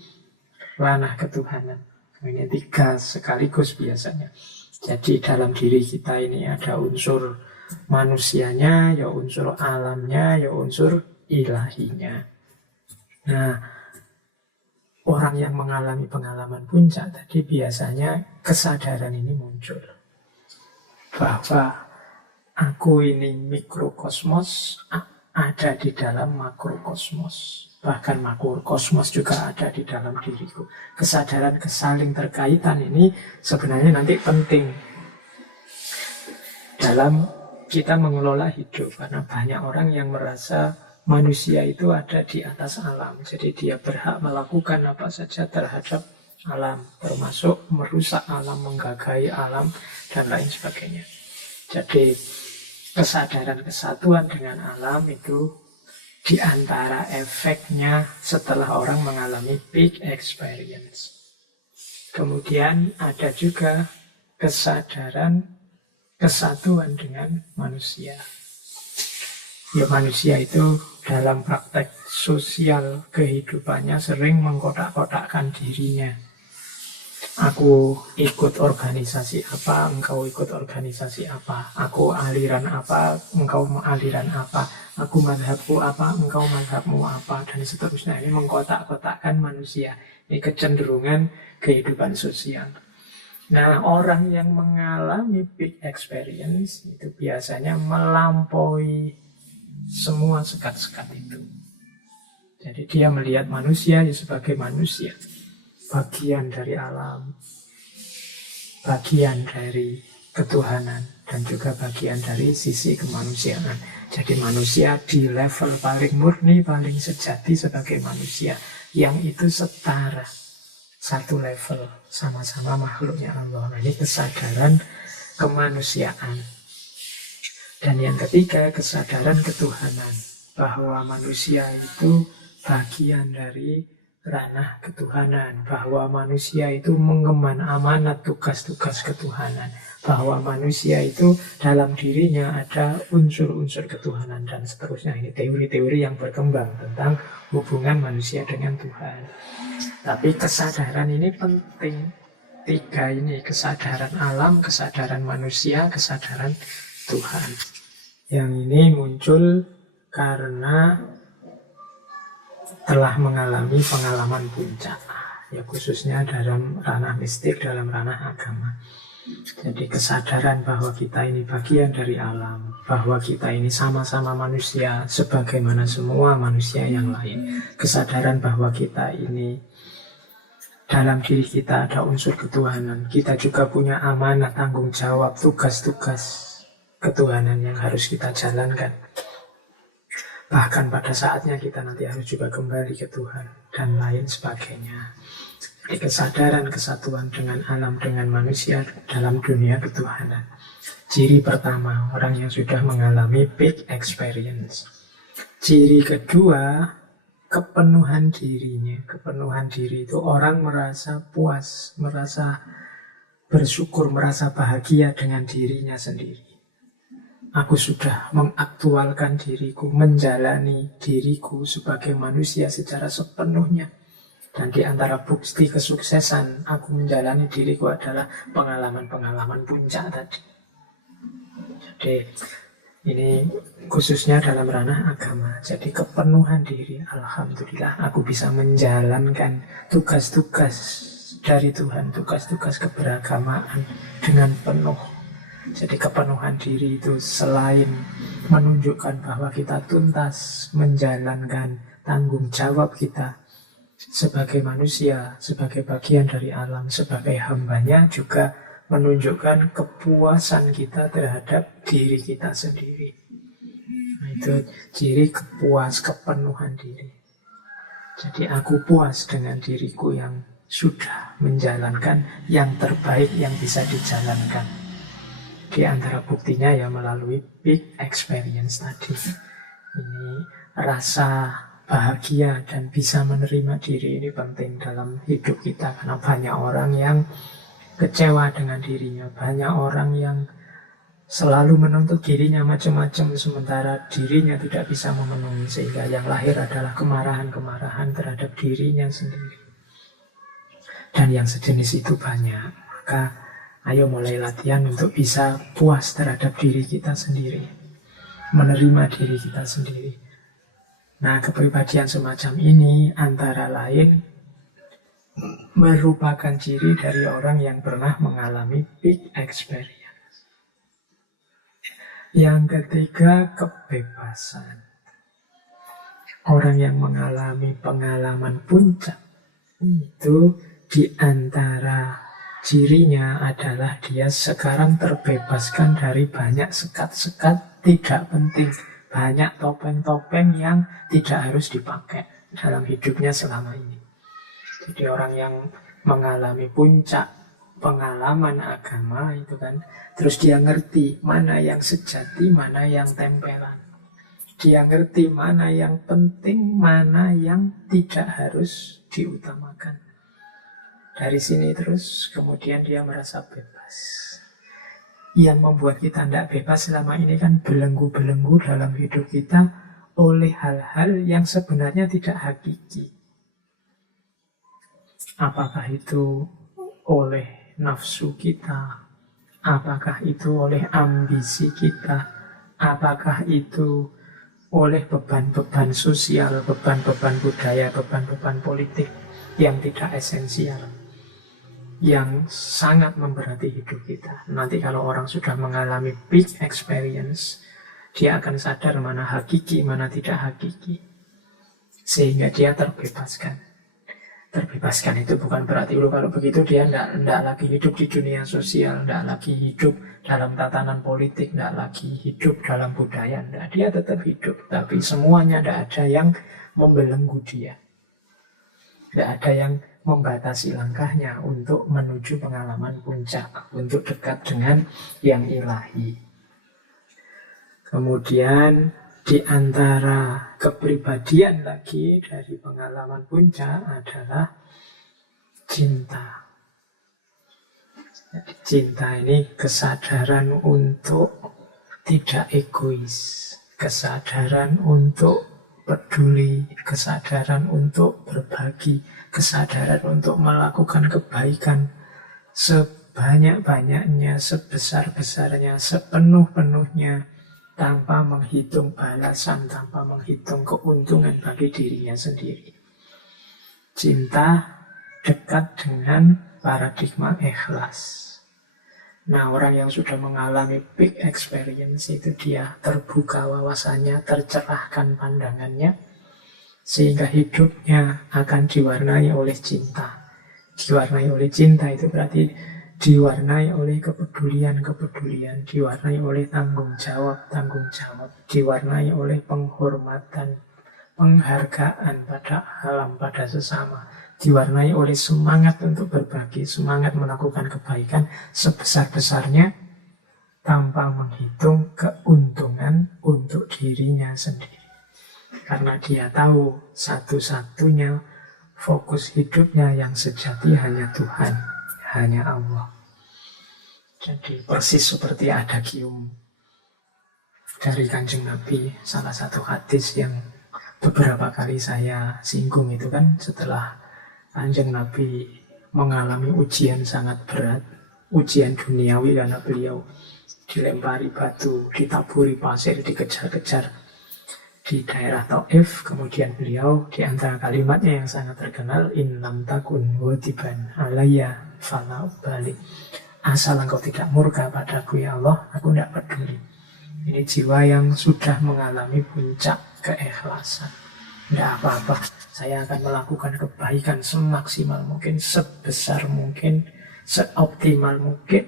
ranah ketuhanan. Ini 3 sekaligus biasanya. Jadi dalam diri kita ini ada unsur manusianya, ya unsur alamnya, ya unsur ilahinya. Nah, orang yang mengalami pengalaman puncak tadi biasanya kesadaran ini muncul bahwa aku ini mikrokosmos ada di dalam makrokosmos. Bahkan makrokosmos juga ada di dalam diriku. Kesadaran kesaling terkaitan ini sebenarnya nanti penting dalam kita mengelola hidup. Karena banyak orang yang merasa manusia itu ada di atas alam. Jadi dia berhak melakukan apa saja terhadap alam. Termasuk merusak alam, menggagahi alam, dan lain sebagainya. Jadi kesadaran kesatuan dengan alam itu di antara efeknya setelah orang mengalami big experience. Kemudian ada juga kesadaran kesatuan dengan manusia. Ya manusia itu dalam praktek sosial kehidupannya sering mengkotak-kotakkan dirinya. Aku ikut organisasi apa, engkau ikut organisasi apa. Aku aliran apa, engkau aliran apa. Aku mazhabku apa, engkau mazhabmu apa. Dan seterusnya. Ini mengkotak-kotakkan manusia. Ini kecenderungan kehidupan sosial. Nah, orang yang mengalami big experience itu biasanya melampaui semua sekat-sekat itu. Jadi dia melihat manusia sebagai manusia, bagian dari alam, bagian dari ketuhanan, dan juga bagian dari sisi kemanusiaan. Jadi manusia di level paling murni, paling sejati sebagai manusia, yang itu setara, satu level, sama-sama makhluknya Allah. Ini kesadaran kemanusiaan. Dan yang ketiga, kesadaran ketuhanan, bahwa manusia itu bagian dari ranah ketuhanan, bahwa manusia itu mengemban amanat tugas-tugas ketuhanan, bahwa manusia itu dalam dirinya ada unsur-unsur ketuhanan, dan seterusnya. Ini teori-teori yang berkembang tentang hubungan manusia dengan Tuhan. Tapi kesadaran ini penting tiga ini, kesadaran alam, kesadaran manusia, kesadaran Tuhan. Yang ini muncul karena telah mengalami pengalaman puncak, ya khususnya dalam ranah mistik, dalam ranah agama. Jadi kesadaran bahwa kita ini bagian dari alam, bahwa kita ini sama-sama manusia sebagaimana semua manusia yang lain. Kesadaran bahwa kita ini, dalam diri kita ada unsur ketuhanan. Kita juga punya amanah, tanggung jawab, tugas-tugas ketuhanan yang harus kita jalankan. Bahkan pada saatnya kita nanti harus juga kembali ke Tuhan dan lain sebagainya. Jadi kesadaran kesatuan dengan alam, dengan manusia dalam dunia ketuhanan. Ciri pertama, orang yang sudah mengalami peak experience. Ciri kedua, kepenuhan dirinya. Kepenuhan diri itu orang merasa puas, merasa bersyukur, merasa bahagia dengan dirinya sendiri. Aku sudah mengaktualkan diriku, menjalani diriku sebagai manusia secara sepenuhnya. Dan di antara bukti kesuksesan aku menjalani diriku adalah pengalaman-pengalaman puncak tadi. Jadi ini khususnya dalam ranah agama. Jadi kepenuhan diri, alhamdulillah aku bisa menjalankan tugas-tugas dari Tuhan, tugas-tugas keberagamaan dengan penuh. Jadi kepenuhan diri itu selain menunjukkan bahwa kita tuntas menjalankan tanggung jawab kita sebagai manusia, sebagai bagian dari alam, sebagai hambanya, juga menunjukkan kepuasan kita terhadap diri kita sendiri. Nah, itu ciri kepenuhan diri. Jadi aku puas dengan diriku yang sudah menjalankan yang terbaik yang bisa dijalankan. Di antara buktinya ya melalui big experience tadi. Ini rasa bahagia dan bisa menerima diri ini penting dalam hidup kita. Karena banyak orang yang kecewa dengan dirinya. Banyak orang yang selalu menuntut dirinya macam-macam, sementara dirinya tidak bisa memenuhi. Sehingga yang lahir adalah kemarahan-kemarahan terhadap dirinya sendiri. Dan yang sejenis itu banyak. Maka ayo mulai latihan untuk bisa puas terhadap diri kita sendiri. Menerima diri kita sendiri. Nah, kepribadian semacam ini antara lain merupakan ciri dari orang yang pernah mengalami big experience. Yang ketiga, kebebasan. Orang yang mengalami pengalaman puncak itu di antara cirinya adalah dia sekarang terbebaskan dari banyak sekat-sekat tidak penting. Banyak topeng-topeng yang tidak harus dipakai dalam hidupnya selama ini. Jadi orang yang mengalami puncak pengalaman agama itu kan, terus dia ngerti mana yang sejati, mana yang tempelan. Dia ngerti mana yang penting, mana yang tidak harus diutamakan. Dari sini terus kemudian dia merasa bebas. Yang membuat kita tidak bebas selama ini kan belenggu-belenggu dalam hidup kita oleh hal-hal yang sebenarnya tidak hakiki. Apakah itu oleh nafsu kita? Apakah itu oleh ambisi kita? Apakah itu oleh beban-beban sosial, beban-beban budaya, beban-beban politik yang tidak esensial, yang sangat memberati hidup kita. Nanti kalau orang sudah mengalami big experience, dia akan sadar mana hakiki, mana tidak hakiki. Sehingga dia terbebaskan. Terbebaskan itu bukan berarti kalau begitu dia tidak lagi hidup di dunia sosial, tidak lagi hidup dalam tatanan politik, tidak lagi hidup dalam budaya. Tidak, dia tetap hidup. Tapi semuanya tidak ada yang membelenggu dia. Tidak ada yang membatasi langkahnya untuk menuju pengalaman puncak, untuk dekat dengan yang ilahi. Kemudian di antara kepribadian lagi dari pengalaman puncak adalah cinta. Jadi cinta ini kesadaran untuk tidak egois, kesadaran untuk peduli, kesadaran untuk berbagi, kesadaran untuk melakukan kebaikan sebanyak-banyaknya, sebesar-besarnya, sepenuh-penuhnya, tanpa menghitung balasan, tanpa menghitung keuntungan bagi dirinya sendiri. Cinta dekat dengan paradigma ikhlas. Nah, orang yang sudah mengalami big experience itu dia terbuka wawasannya, tercerahkan pandangannya, sehingga hidupnya akan diwarnai oleh cinta. Diwarnai oleh cinta itu berarti diwarnai oleh kepedulian, diwarnai oleh tanggung jawab, diwarnai oleh penghormatan, penghargaan pada alam, pada sesama, diwarnai oleh semangat untuk berbagi, semangat melakukan kebaikan sebesar-besarnya tanpa menghitung keuntungan untuk dirinya sendiri. Karena dia tahu satu-satunya fokus hidupnya yang sejati hanya Tuhan, hanya Allah. Jadi persis seperti adagium dari Kanjeng Nabi, salah satu hadis yang beberapa kali saya singgung itu kan setelah Kanjeng Nabi mengalami ujian sangat berat, ujian duniawi karena beliau dilempari batu, ditaburi pasir, dikejar-kejar di daerah Taif. Kemudian beliau di antara kalimatnya yang sangat terkenal, in lam takun wadiban alayya fala ubali. Asal engkau tidak murka padaku ya Allah, aku tidak peduli. Ini jiwa yang sudah mengalami puncak keikhlasan. Tidak apa-apa, saya akan melakukan kebaikan semaksimal mungkin, sebesar mungkin, seoptimal mungkin.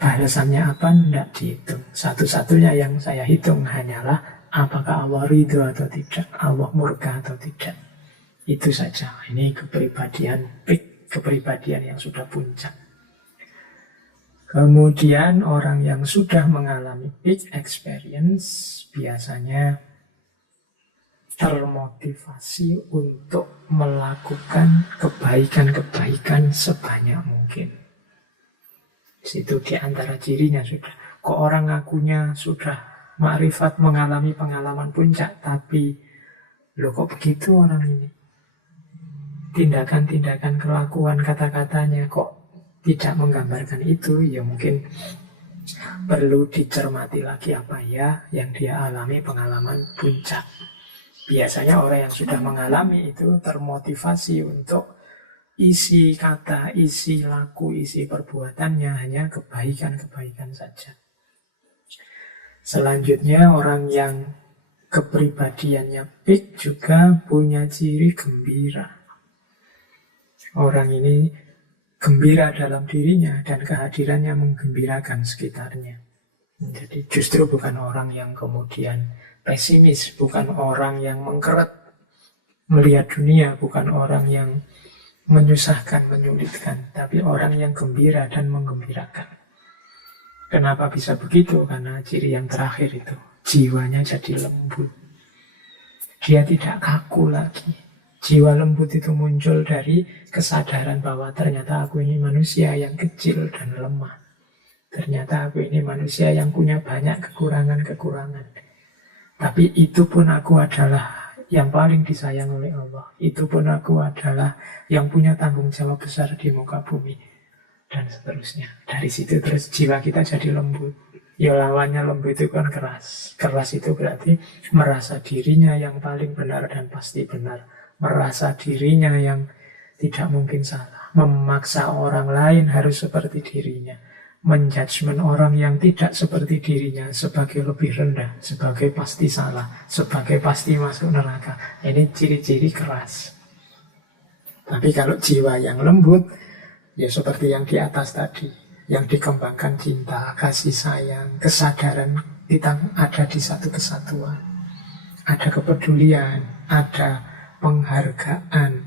Balasannya apa? Tidak dihitung. Satu-satunya yang saya hitung hanyalah apakah Allah ridho atau tidak, Allah murka atau tidak. Itu saja. Ini kepribadian peak, kepribadian yang sudah puncak. Kemudian orang yang sudah mengalami peak experience biasanya termotivasi untuk melakukan kebaikan-kebaikan sebanyak mungkin. Situ di antara cirinya sudah. Kok orang ngakunya sudah makrifat, mengalami pengalaman puncak, tapi loh kok begitu orang ini? Tindakan-tindakan, kelakuan, kata-katanya kok tidak menggambarkan itu? Ya mungkin perlu dicermati lagi apa ya yang dia alami pengalaman puncak. Biasanya orang yang sudah mengalami itu termotivasi untuk isi kata, isi laku, isi perbuatannya hanya kebaikan-kebaikan saja. Selanjutnya orang yang kepribadiannya peak juga punya ciri gembira. Orang ini gembira dalam dirinya dan kehadirannya menggembirakan sekitarnya. Jadi justru bukan orang yang kemudian pesimis, bukan orang yang mengkeret melihat dunia, bukan orang yang menyusahkan, menyulitkan, tapi orang yang gembira dan menggembirakan. Kenapa bisa begitu? Karena ciri yang terakhir itu, jiwanya jadi lembut. Dia tidak kaku lagi. Jiwa lembut itu muncul dari kesadaran bahwa ternyata aku ini manusia yang kecil dan lemah. Ternyata aku ini manusia yang punya banyak kekurangan-kekurangan. Tapi itu pun aku adalah yang paling disayang oleh Allah. Itu pun aku adalah yang punya tanggung jawab besar di muka bumi. Dan seterusnya. Dari situ terus jiwa kita jadi lembut. Ya lawannya lembut itu kan keras. Keras itu berarti merasa dirinya yang paling benar dan pasti benar. Merasa dirinya yang tidak mungkin salah. Memaksa orang lain harus seperti dirinya. Menjudgment orang yang tidak seperti dirinya sebagai lebih rendah, sebagai pasti salah, sebagai pasti masuk neraka. Ini ciri-ciri keras. Tapi kalau jiwa yang lembut, ya seperti yang di atas tadi, yang dikembangkan cinta, kasih sayang, kesadaran kita ada di satu kesatuan. Ada kepedulian, ada penghargaan,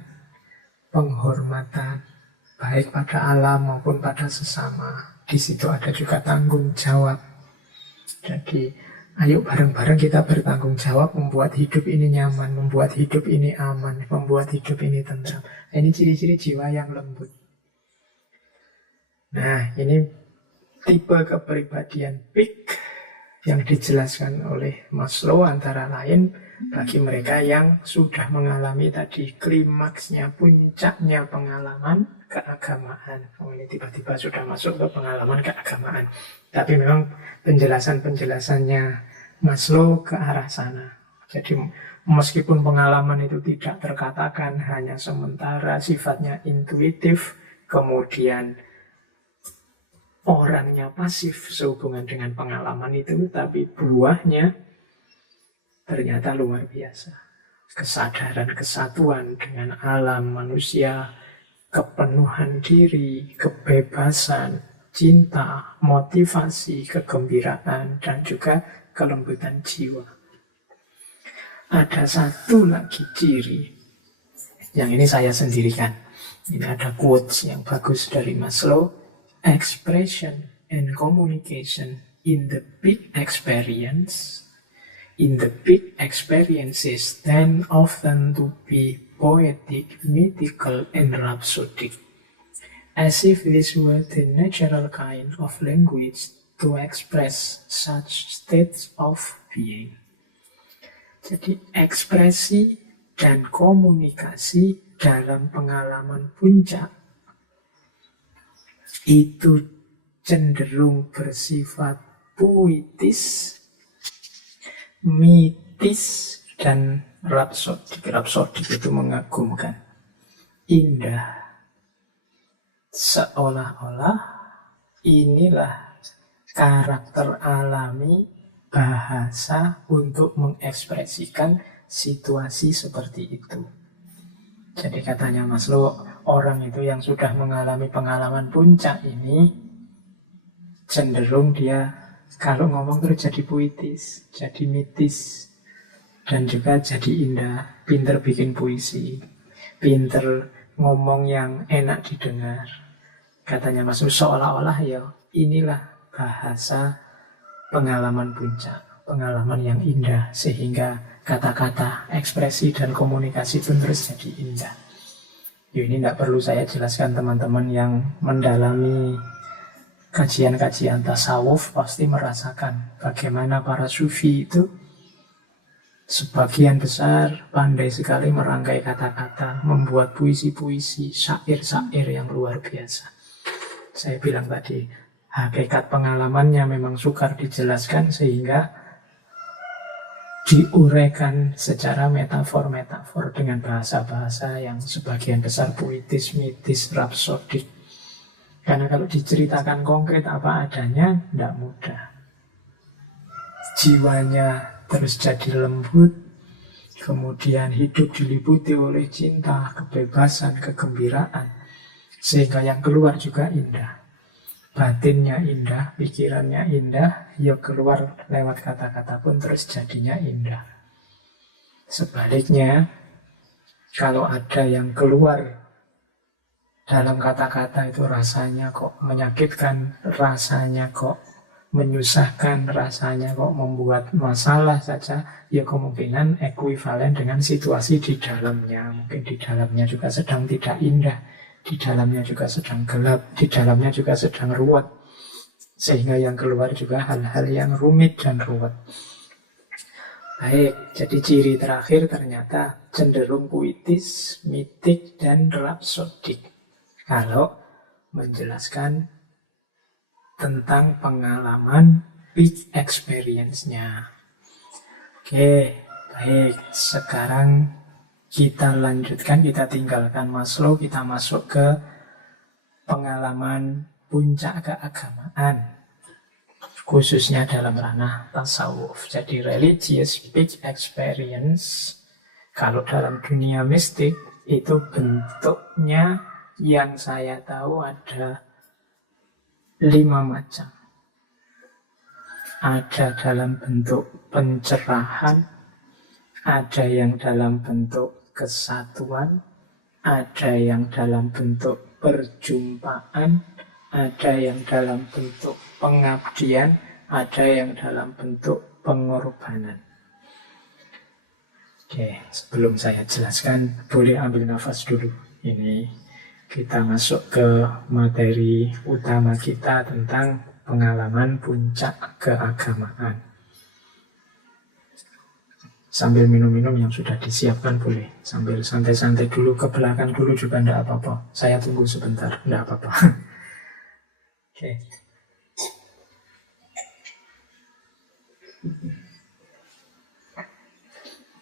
penghormatan, baik pada alam maupun pada sesama. Di situ ada juga tanggung jawab. Jadi, ayo bareng-bareng kita bertanggung jawab membuat hidup ini nyaman, membuat hidup ini aman, membuat hidup ini tentram. Ini ciri-ciri jiwa yang lembut. Nah, ini tipe kepribadian peak yang dijelaskan oleh Maslow antara lain Bagi mereka yang sudah mengalami tadi klimaksnya, puncaknya pengalaman keagamaan. Oh, ini tiba-tiba sudah masuk ke pengalaman keagamaan. Tapi memang penjelasan-penjelasannya Maslow ke arah sana. Jadi meskipun pengalaman itu tidak terkatakan, hanya sementara, sifatnya intuitif, kemudian orangnya pasif sehubungan dengan pengalaman itu, tapi buahnya ternyata luar biasa. Kesadaran kesatuan dengan alam manusia, kepenuhan diri, kebebasan, cinta, motivasi, kegembiraan, dan juga kelembutan jiwa. Ada satu lagi ciri, yang ini saya sendirikan. Ini ada quotes yang bagus dari Maslow. Expression and communication in the big experience. In the big experiences tend often to be poetic, mythical, and rhapsodic. As if this were the natural kind of language to express such states of being. Jadi ekspresi dan komunikasi dalam pengalaman puncak itu cenderung bersifat puitis, mitis, dan rapsodik. Rapsodik itu mengagumkan, indah. Seolah-olah inilah karakter alami bahasa untuk mengekspresikan situasi seperti itu. Jadi katanya Maslow, orang itu yang sudah mengalami pengalaman puncak ini cenderung dia kalau ngomong terus jadi puitis, jadi mitis, dan juga jadi indah. Pinter bikin puisi, pinter ngomong yang enak didengar. Katanya Maslow, seolah-olah ya inilah bahasa pengalaman puncak, pengalaman yang indah, sehingga kata-kata, ekspresi, dan komunikasi pun terus jadi indah. Ini tidak perlu saya jelaskan, teman-teman yang mendalami kajian-kajian tasawuf pasti merasakan bagaimana para sufi itu sebagian besar pandai sekali merangkai kata-kata, membuat puisi-puisi, syair-syair yang luar biasa. Saya bilang tadi, hakikat pengalamannya memang sukar dijelaskan sehingga diuraikan secara metafor-metafor dengan bahasa-bahasa yang sebagian besar puitis, mitis, rapsodik. Karena kalau diceritakan konkret apa adanya, tidak mudah. Jiwanya terus jadi lembut, kemudian hidup diliputi oleh cinta, kebebasan, kegembiraan, sehingga yang keluar juga indah. Batinnya indah, pikirannya indah, ya keluar lewat kata-kata pun terus jadinya indah. Sebaliknya, kalau ada yang keluar dalam kata-kata itu rasanya kok menyakitkan, rasanya kok menyusahkan, rasanya kok membuat masalah saja, ya kemungkinan ekuivalen dengan situasi di dalamnya. Mungkin di dalamnya juga sedang tidak indah, di dalamnya juga sedang gelap, di dalamnya juga sedang ruwet. Sehingga yang keluar juga hal-hal yang rumit dan ruwet. Baik, jadi ciri terakhir ternyata cenderung puitis, mitik, dan rapsodik. Kalau menjelaskan tentang pengalaman big experience-nya. Oke, baik. Sekarang kita lanjutkan, kita tinggalkan Maslow, kita masuk ke pengalaman puncak keagamaan, khususnya dalam ranah tasawuf. Jadi religious big experience, kalau dalam dunia mistik itu bentuknya yang saya tahu ada 5 macam. Ada dalam bentuk pencerahan, ada yang dalam bentuk kesatuan, ada yang dalam bentuk perjumpaan, ada yang dalam bentuk pengabdian, ada yang dalam bentuk pengorbanan. Oke, sebelum saya jelaskan, boleh ambil nafas dulu. Ini kita masuk ke materi utama kita tentang pengalaman puncak keagamaan. Sambil minum-minum yang sudah disiapkan boleh. Sambil santai-santai dulu, ke belakang dulu juga tidak apa-apa. Saya tunggu sebentar, tidak apa-apa. Oke.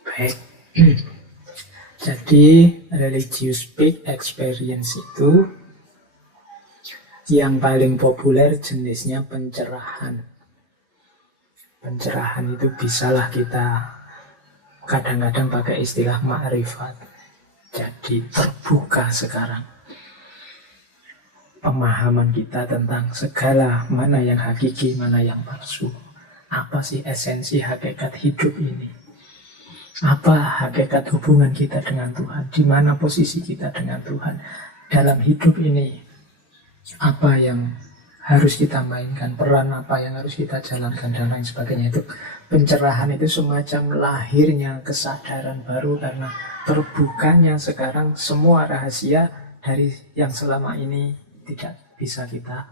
Baik. Jadi religious peak experience itu yang paling populer jenisnya pencerahan. Pencerahan itu bisalah kita kadang-kadang pakai istilah ma'rifat. Jadi terbuka sekarang pemahaman kita tentang segala mana yang hakiki, mana yang palsu. Apa sih esensi hakikat hidup ini? Apa hakikat hubungan kita dengan Tuhan? Di mana posisi kita dengan Tuhan dalam hidup ini? Apa yang harus kita mainkan, peran apa yang harus kita jalankan, dan lain sebagainya. Itu pencerahan itu semacam lahirnya kesadaran baru karena terbukanya sekarang semua rahasia dari yang selama ini tidak bisa kita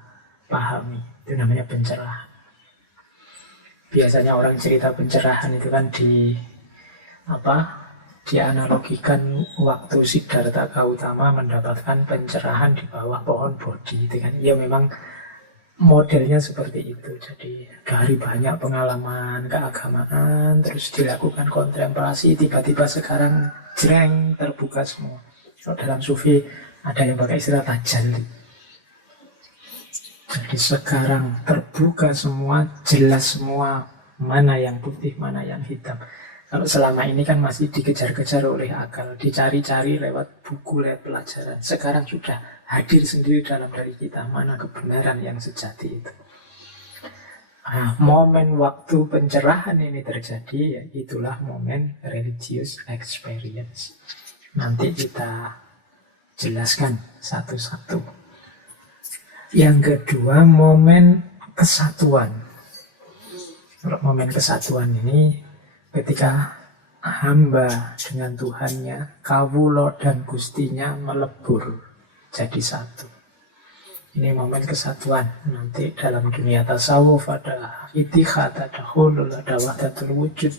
pahami. Itu namanya pencerahan. Biasanya orang cerita pencerahan itu kan dianalogikan waktu Siddhartha Gautama mendapatkan pencerahan di bawah pohon Bodhi. Itu kan ya memang modelnya seperti itu. Jadi dari banyak pengalaman keagamaan terus dilakukan kontemplasi, tiba-tiba sekarang jreng terbuka semua. Kalau dalam sufi ada yang pakai istilah tajalli. Jadi sekarang terbuka semua, jelas semua mana yang putih, mana yang hitam. Kalau selama ini kan masih dikejar-kejar oleh akal, dicari-cari lewat buku, lewat pelajaran. Sekarang sudah hadir sendiri dalam diri kita, mana kebenaran yang sejati itu. Nah, momen waktu pencerahan ini terjadi, ya itulah momen religious experience. Nanti kita jelaskan satu-satu. Yang kedua, momen kesatuan. Kalau momen kesatuan ini ketika hamba dengan Tuhannya, kawulo dan gustinya melebur jadi satu. Ini momen kesatuan. Nanti dalam dunia tasawuf ada itihad, ada hulul, ada wahdatul wujud.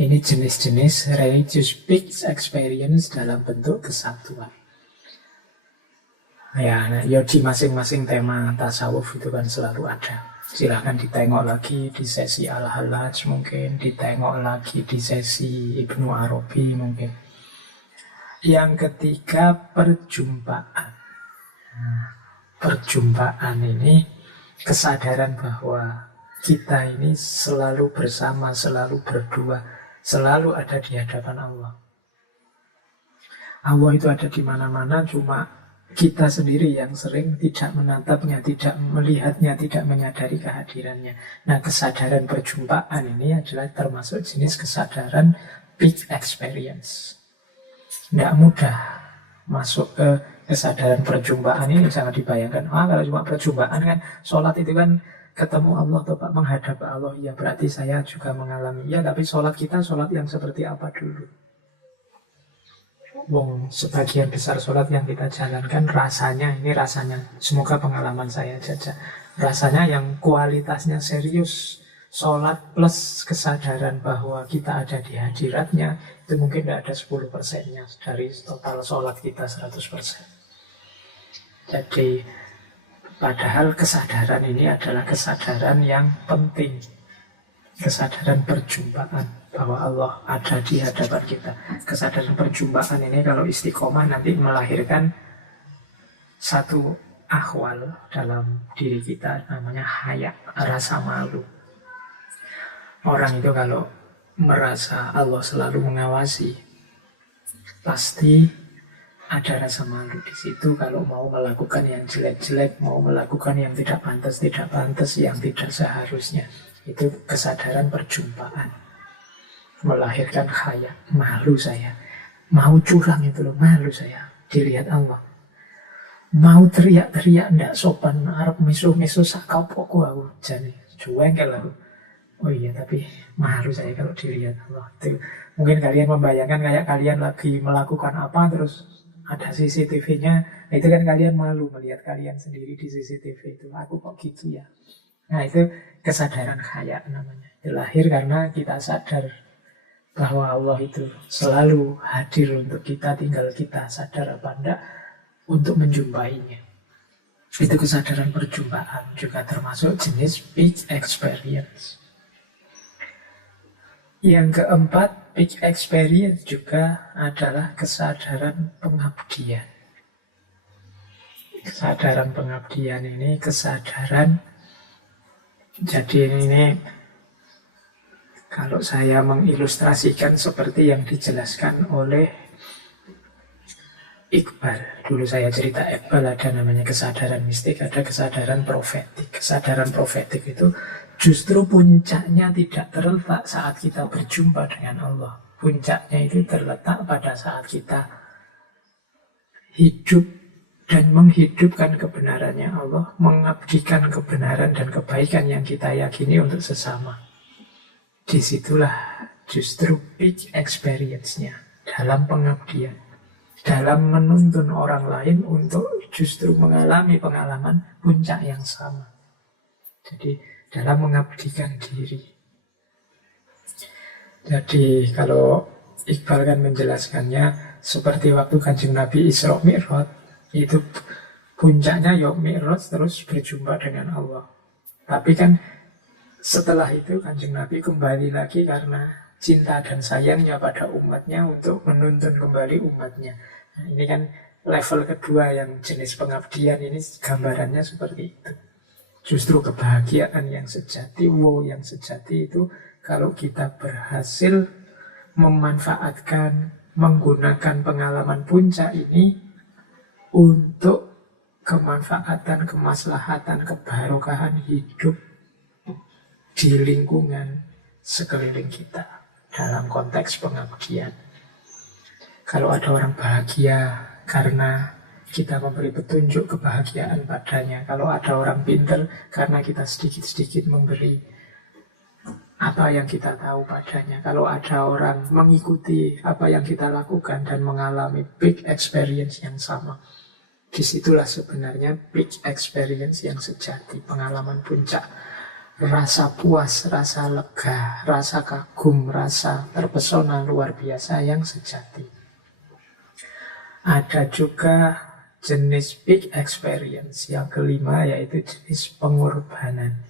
Ini jenis-jenis religious peak experience dalam bentuk kesatuan. Ya di masing-masing tema tasawuf itu kan selalu ada. Silahkan ditengok lagi di sesi Al-Hallaj mungkin, ditengok lagi di sesi Ibnu Arabi mungkin. Yang ketiga, perjumpaan. Nah, perjumpaan ini kesadaran bahwa kita ini selalu bersama, selalu berdua, selalu ada di hadapan Allah. Allah itu ada di mana-mana, cuma kita sendiri yang sering tidak menatapnya, tidak melihatnya, tidak menyadari kehadirannya. Nah, kesadaran perjumpaan ini adalah termasuk jenis kesadaran peak experience. Tidak mudah masuk ke kesadaran perjumpaan ini, sangat dibayangkan. Kalau cuma perjumpaan kan, sholat itu kan ketemu Allah atau menghadap Allah. Ya berarti saya juga mengalami. Ya tapi sholat kita sholat yang seperti apa dulu? Sebagian besar sholat yang kita jalankan rasanya, semoga pengalaman saya saja, rasanya yang kualitasnya serius, sholat plus kesadaran bahwa kita ada di hadiratnya, itu mungkin tidak ada 10%-nya dari total sholat kita 100%. Jadi padahal kesadaran ini adalah kesadaran yang penting, kesadaran perjumpaan bahwa Allah ada di hadapan kita. Kesadaran perjumpaan ini kalau istiqomah nanti melahirkan satu akhwal dalam diri kita, namanya haya, rasa malu. Orang itu kalau merasa Allah selalu mengawasi, pasti ada rasa malu di situ. Kalau mau melakukan yang jelek-jelek, mau melakukan yang tidak pantas, yang tidak seharusnya, itu kesadaran perjumpaan. Melahirkan khaya, malu saya. Mau curang itu loh, malu saya dilihat Allah. Mau teriak-teriak ndak sopan, arep miso-miso sakau pokok aku jane juengkel aku. Oh iya, tapi malu saya kalau dilihat Allah. Itu mungkin kalian membayangkan kayak kalian lagi melakukan apa terus ada CCTV-nya, itu kan kalian malu melihat kalian sendiri di CCTV itu. Aku kok gitu ya. Nah, itu kesadaran khaya namanya. Itu lahir karena kita sadar bahwa Allah itu selalu hadir untuk kita, tinggal kita sadar apa enggak untuk menjumpainya. Itu kesadaran perjumpaan juga termasuk jenis big experience. Yang keempat, big experience juga adalah kesadaran pengabdian. Kesadaran pengabdian ini kesadaran, jadi ini kalau saya mengilustrasikan seperti yang dijelaskan oleh Iqbal. Dulu saya cerita Iqbal ada namanya kesadaran mistik, ada kesadaran profetik. Kesadaran profetik itu justru puncaknya tidak terletak saat kita berjumpa dengan Allah. Puncaknya itu terletak pada saat kita hidup dan menghidupkan kebenarannya Allah, mengabdikan kebenaran dan kebaikan yang kita yakini untuk sesama. Disitulah justru big experience-nya dalam pengabdian, dalam menuntun orang lain untuk justru mengalami pengalaman puncak yang sama. Jadi dalam mengabdikan diri. Jadi kalau Iqbal kan menjelaskannya seperti waktu Kanjeng Nabi Isra Mi'raj, itu puncaknya ya Mi'raj terus berjumpa dengan Allah. Tapi kan setelah itu Kanjeng Nabi kembali lagi karena cinta dan sayangnya pada umatnya untuk menuntun kembali umatnya. Nah, ini kan level kedua yang jenis pengabdian ini gambarannya seperti itu. Justru kebahagiaan yang sejati, wow yang sejati itu kalau kita berhasil memanfaatkan, menggunakan pengalaman puncak ini untuk kemanfaatan, kemaslahatan, kebarokahan hidup di lingkungan sekeliling kita dalam konteks pengabdian. Kalau ada orang bahagia karena kita memberi petunjuk kebahagiaan padanya, kalau ada orang pintar karena kita sedikit-sedikit memberi apa yang kita tahu padanya, kalau ada orang mengikuti apa yang kita lakukan dan mengalami big experience yang sama, disitulah sebenarnya big experience yang sejati, pengalaman puncak, rasa puas, rasa lega, rasa kagum, rasa terpesona luar biasa yang sejati. Ada juga jenis big experience yang kelima, yaitu jenis pengorbanan.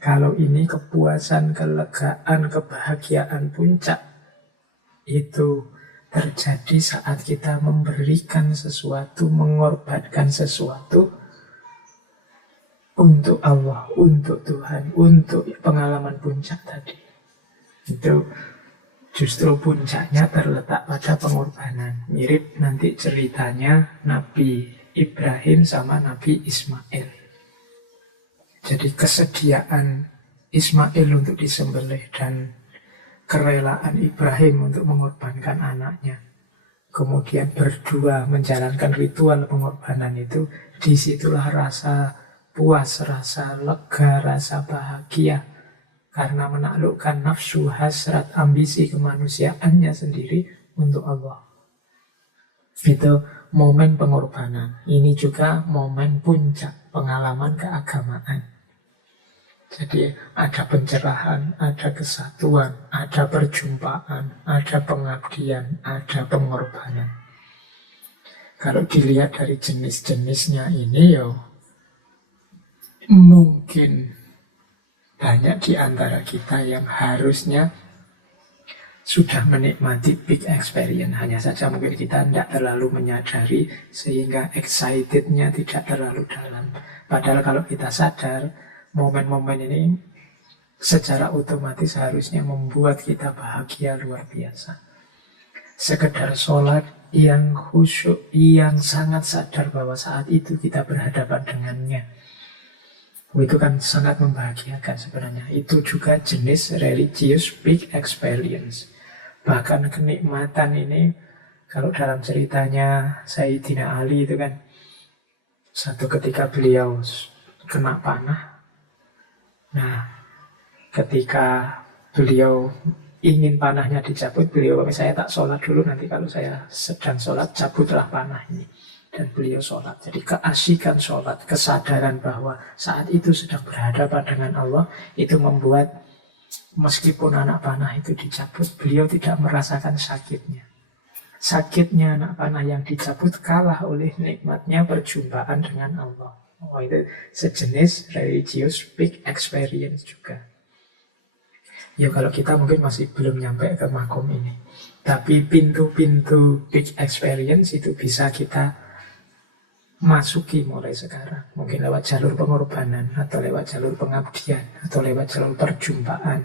Kalau ini kepuasan, kelegaan, kebahagiaan puncak itu terjadi saat kita memberikan sesuatu, mengorbankan sesuatu untuk Allah, untuk Tuhan, untuk pengalaman puncak tadi. Itu justru puncaknya terletak pada pengorbanan. Mirip nanti ceritanya Nabi Ibrahim sama Nabi Ismail. Jadi kesediaan Ismail untuk disembelih dan kerelaan Ibrahim untuk mengorbankan anaknya, kemudian berdua menjalankan ritual pengorbanan itu, disitulah rasa puas, rasa lega, rasa bahagia karena menaklukkan nafsu, hasrat, ambisi kemanusiaannya sendiri untuk Allah. Itu momen pengorbanan. Ini juga momen puncak pengalaman keagamaan. Jadi ada pencerahan, ada kesatuan, ada perjumpaan, ada pengabdian, ada pengorbanan. Kalau dilihat dari jenis-jenisnya ini, ya mungkin banyak di antara kita yang harusnya sudah menikmati big experience. Hanya saja mungkin kita tidak terlalu menyadari sehingga excitednya tidak terlalu dalam. Padahal kalau kita sadar, momen-momen ini secara otomatis harusnya membuat kita bahagia luar biasa. Sekedar sholat yang khusyuk, yang sangat sadar bahwa saat itu kita berhadapan dengannya, itu kan sangat membahagiakan sebenarnya. Itu juga jenis religious big experience. Bahkan kenikmatan ini, kalau dalam ceritanya Sayyidina Ali itu kan, satu ketika beliau kena panah. Nah, ketika beliau ingin panahnya dicabut, beliau, saya tak sholat dulu, nanti kalau saya sedang sholat, cabutlah panah ini. Dan beliau sholat. Jadi keasikan sholat, kesadaran bahwa saat itu sedang berhadapan dengan Allah, itu membuat Meskipun anak panah itu dicabut, beliau tidak merasakan sakitnya. Sakitnya anak panah yang dicabut kalah oleh nikmatnya perjumpaan dengan Allah. Oh, itu sejenis religious big experience juga. Ya kalau kita mungkin masih belum nyampe ke makom ini. Tapi pintu-pintu big experience itu bisa kita masuki mulai sekarang. Mungkin lewat jalur pengorbanan, atau lewat jalur pengabdian, atau lewat jalur perjumpaan.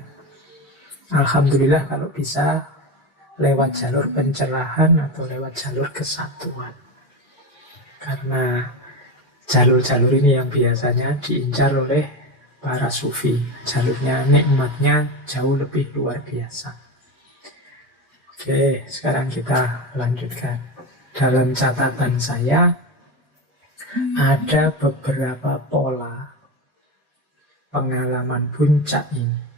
Alhamdulillah kalau bisa lewat jalur pencerahan atau lewat jalur kesatuan. Karena jalur-jalur ini yang biasanya diincar oleh para sufi. Jalurnya, nikmatnya jauh lebih luar biasa. Oke, sekarang kita lanjutkan. Dalam catatan saya ada beberapa pola pengalaman puncak ini.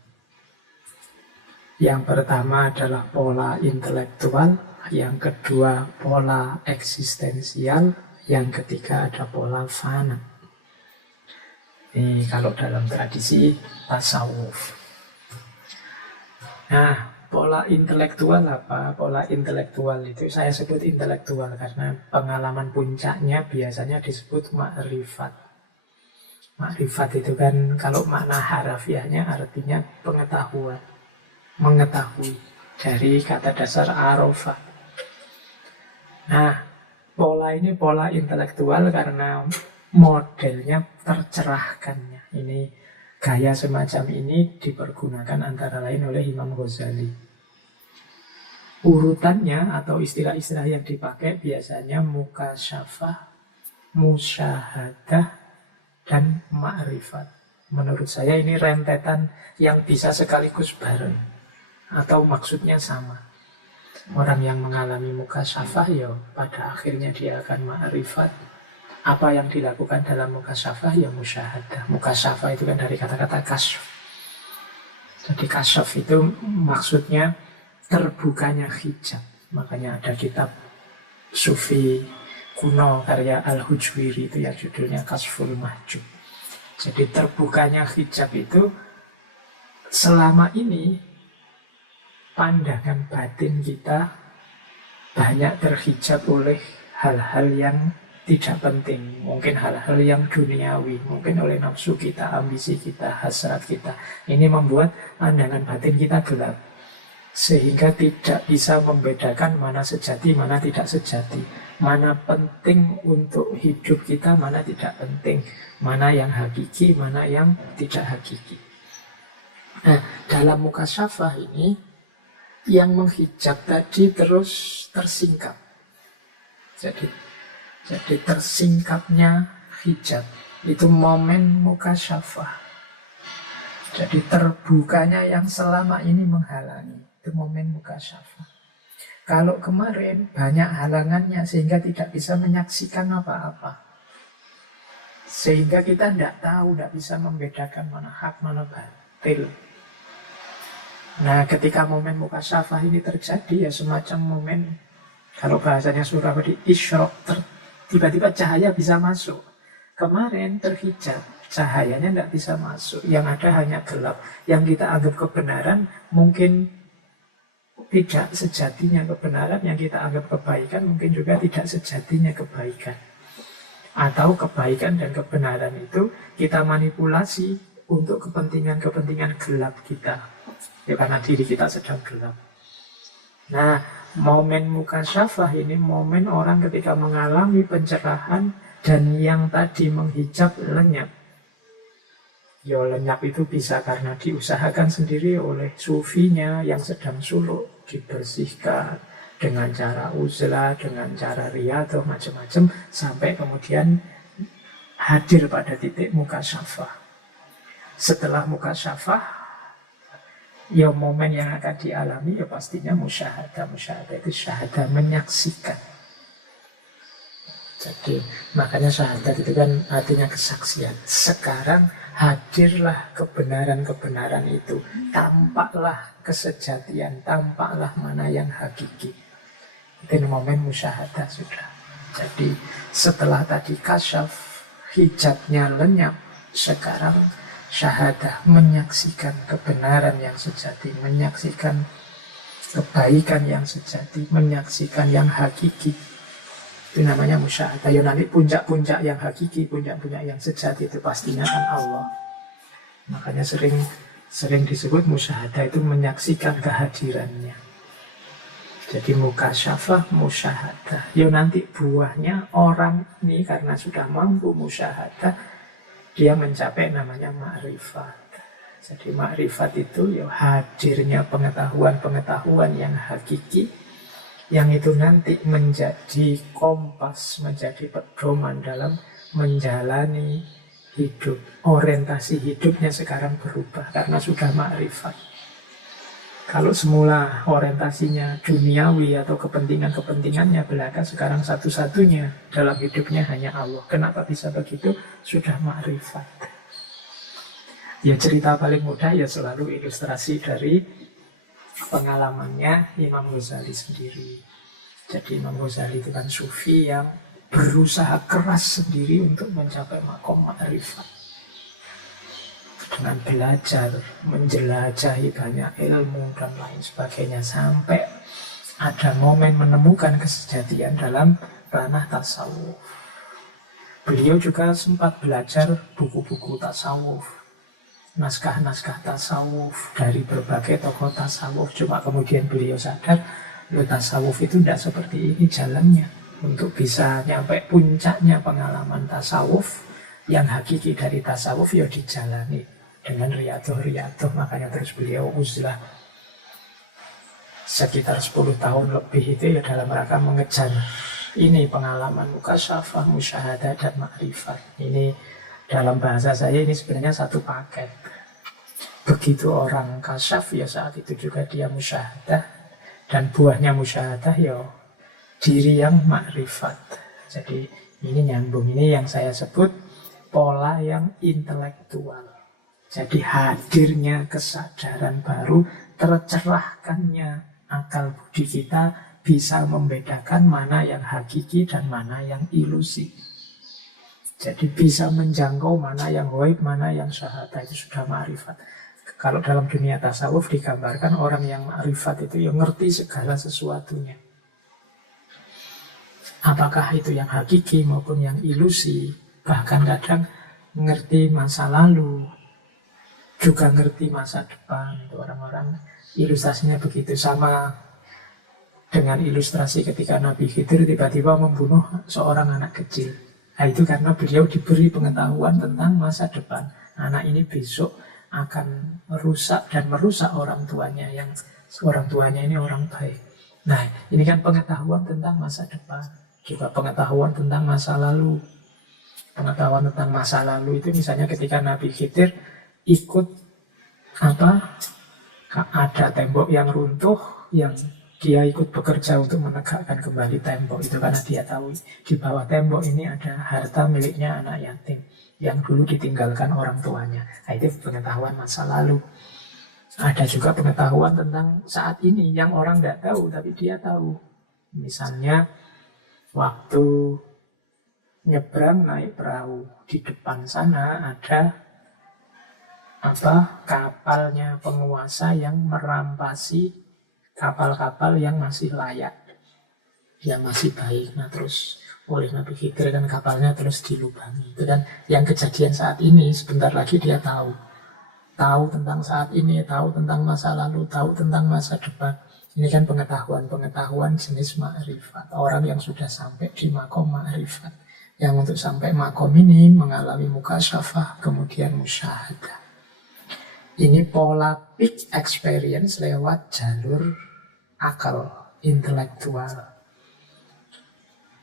Yang pertama adalah pola intelektual, yang kedua pola eksistensial, yang ketiga ada pola fana. Ini kalau dalam tradisi tasawuf. Nah, pola intelektual apa? Pola intelektual itu saya sebut intelektual karena pengalaman puncaknya biasanya disebut ma'rifat. Ma'rifat itu kan kalau makna harafiahnya artinya pengetahuan. Mengetahui dari kata dasar arafah. Nah, pola ini pola intelektual karena modelnya tercerahkannya. Ini gaya semacam ini dipergunakan antara lain oleh Imam Ghazali. Urutannya atau istilah-istilah yang dipakai biasanya mukasyafah, musyahadah, dan ma'rifat. Menurut saya ini rentetan yang bisa sekaligus bareng. Atau maksudnya sama. Orang yang mengalami mukasyafah ya pada akhirnya dia akan ma'rifat. Apa yang dilakukan dalam mukasyafah ya musyahadah. Mukasyafah itu kan dari kata-kata kasyf. Jadi kasyf itu maksudnya terbukanya hijab. Makanya ada kitab sufi kuno karya Al-Hujwiri itu yang judulnya Kasful Mahjub. Jadi terbukanya hijab itu selama ini pandangan batin kita banyak terhijab oleh hal-hal yang tidak penting. Mungkin hal-hal yang duniawi, mungkin oleh nafsu kita, ambisi kita, hasrat kita. Ini membuat pandangan batin kita gelap. Sehingga tidak bisa membedakan mana sejati, mana tidak sejati. Mana penting untuk hidup kita, mana tidak penting. Mana yang hakiki, mana yang tidak hakiki. Nah, dalam mukasyafah ini yang menghijab tadi terus tersingkap. Jadi tersingkapnya hijab itu momen mukasyafah. Jadi terbukanya yang selama ini menghalangi itu momen mukasyafah. Kalau kemarin banyak halangannya sehingga tidak bisa menyaksikan apa-apa. Sehingga kita tidak tahu, tidak bisa membedakan mana hak, mana batil. Nah, ketika momen mukasyafah ini terjadi ya semacam momen, kalau bahasanya Surabadi, isyrok, tiba-tiba cahaya bisa masuk. Kemarin terhijab, cahayanya tidak bisa masuk. Yang ada hanya gelap. Yang kita anggap kebenaran mungkin tidak sejatinya kebenaran. Yang kita anggap kebaikan mungkin juga tidak sejatinya kebaikan. Atau kebaikan dan kebenaran itu kita manipulasi untuk kepentingan-kepentingan gelap kita. Ya karena diri kita sedang gelap. Nah, momen mukasyafah ini momen orang ketika mengalami pencerahan dan yang tadi menghijab lenyap. Ya lenyap itu bisa karena diusahakan sendiri oleh sufinya yang sedang suluk, dibersihkan dengan cara uzlah, dengan cara riyadhah, macam-macam sampai kemudian hadir pada titik mukasyafah. Setelah mukasyafah, ya momen yang akan dialami ya pastinya musyahadah. Musyahadah itu syahadah, menyaksikan. Jadi makanya syahadat itu kan artinya kesaksian. Sekarang hadirlah kebenaran-kebenaran itu. Tampaklah kesejatian, tampaklah mana yang hakiki. Itu momen musyahadah sudah. Jadi setelah tadi kasyaf, hijabnya lenyap, sekarang syahadah, menyaksikan kebenaran yang sejati, menyaksikan kebaikan yang sejati, menyaksikan yang hakiki. Itu namanya musyahadah. Ya nanti puncak-puncak yang hakiki, puncak-puncak yang sejati itu pastinya kan Allah. Makanya sering disebut musyahadah itu menyaksikan kehadirannya. Jadi mukasyafah, musyahadah. Ya nanti buahnya orang ini karena sudah mampu musyahadah, dia mencapai namanya ma'rifat. Jadi ma'rifat itu ya hadirnya pengetahuan-pengetahuan yang hakiki, yang itu nanti menjadi kompas, menjadi pedoman dalam menjalani hidup. Orientasi hidupnya sekarang berubah karena sudah ma'rifat. Kalau semula orientasinya duniawi atau kepentingannya belaka, sekarang satu-satunya dalam hidupnya hanya Allah. Kenapa bisa begitu? Sudah ma'rifat. Ya cerita paling mudah ya selalu ilustrasi dari pengalamannya Imam Ghazali sendiri. Jadi Imam Ghazali itu kan sufi yang berusaha keras sendiri untuk mencapai makom ma'rifat. Dengan belajar, menjelajahi banyak ilmu dan lain sebagainya, sampai ada momen menemukan kesejatian dalam ranah tasawuf. Beliau juga sempat belajar buku-buku tasawuf, naskah-naskah tasawuf dari berbagai tokoh tasawuf. Cuma kemudian beliau sadar, tasawuf itu tidak seperti ini jalannya. Untuk bisa nyampe puncaknya pengalaman tasawuf, yang hakiki dari tasawuf ya dijalani dengan riyadhah. Makanya terus beliau uzlah sekitar 10 tahun lebih itu ya dalam rangka mengejar ini pengalaman mukasyafah, musyahadah, dan ma'rifat. Ini dalam bahasa saya ini sebenarnya satu paket. Begitu orang kasyaf ya saat itu juga dia musyahadah, dan buahnya musyahadah ya diri yang ma'rifat. Jadi ini nyambung, ini yang saya sebut pola yang intelektual. Jadi hadirnya kesadaran baru, tercerahkannya akal budi kita, bisa membedakan mana yang hakiki dan mana yang ilusi. Jadi bisa menjangkau mana yang ghaib, mana yang syahadah, itu sudah ma'rifat. Kalau dalam dunia tasawuf digambarkan orang yang ma'rifat itu yang ngerti segala sesuatunya. Apakah itu yang hakiki maupun yang ilusi. Bahkan kadang ngerti masa lalu, juga ngerti masa depan. Itu orang-orang ilustrasinya begitu. Sama dengan ilustrasi ketika Nabi Khidir tiba-tiba membunuh seorang anak kecil. Nah, itu karena beliau diberi pengetahuan tentang masa depan. Anak ini besok akan merusak dan merusak orang tuanya, yang orang tuanya ini orang baik. Nah, ini kan pengetahuan tentang masa depan, juga pengetahuan tentang masa lalu. Pengetahuan tentang masa lalu itu misalnya ketika Nabi Khidir ikut ada tembok yang runtuh, yang dia ikut bekerja untuk menegakkan kembali tembok itu, karena dia tahu di bawah tembok ini ada harta miliknya anak yatim yang dulu ditinggalkan orang tuanya. Nah, itu pengetahuan masa lalu. Ada juga pengetahuan tentang saat ini yang orang tidak tahu tapi dia tahu. Misalnya waktu nyebrang naik perahu, di depan sana ada kapalnya penguasa yang merampasi kapal-kapal yang masih layak, yang masih baik. Nah terus oleh Nabi Khidir kan kapalnya terus dilubangi. Itu dan yang kejadian saat ini, sebentar lagi dia tahu tentang saat ini, tahu tentang masa lalu, tahu tentang masa depan. Ini kan pengetahuan jenis ma'rifat. Orang yang sudah sampai di makom ma'rifat, yang untuk sampai makom ini mengalami mukasyafah, kemudian musyahadah. Ini pola peak experience lewat jalur akal, intelektual.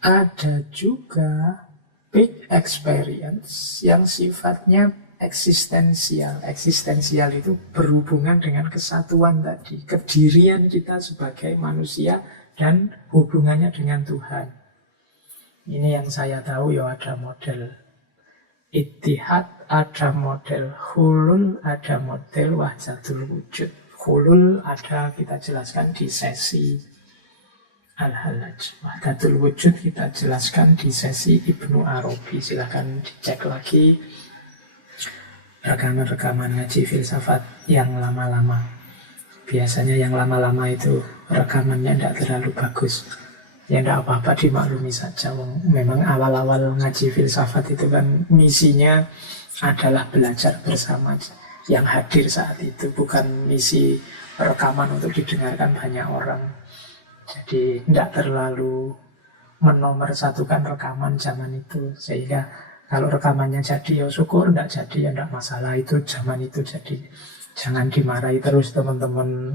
Ada juga peak experience yang sifatnya eksistensial. Eksistensial itu berhubungan dengan kesatuan tadi, kedirian kita sebagai manusia dan hubungannya dengan Tuhan. Ini yang saya tahu ya, ada model ittihad, ada model hulul, ada model wahdatul wujud. Hulul ada kita jelaskan di sesi Al-Halaj. Wahdatul wujud kita jelaskan di sesi Ibnu Arabi. Silahkan dicek lagi rekaman-rekaman ngaji filsafat yang lama-lama. Biasanya yang lama-lama itu rekamannya tidak terlalu bagus. Ya tidak apa-apa, dimaklumi saja. Memang awal-awal ngaji filsafat itu kan misinya adalah belajar bersama. Yang hadir saat itu bukan misi rekaman untuk didengarkan banyak orang. Jadi tidak terlalu menomorsatukan rekaman zaman itu. Sehingga kalau rekamannya jadi ya syukur, tidak jadi ya tidak masalah. Itu zaman itu jadi. Jangan dimarahi terus teman-teman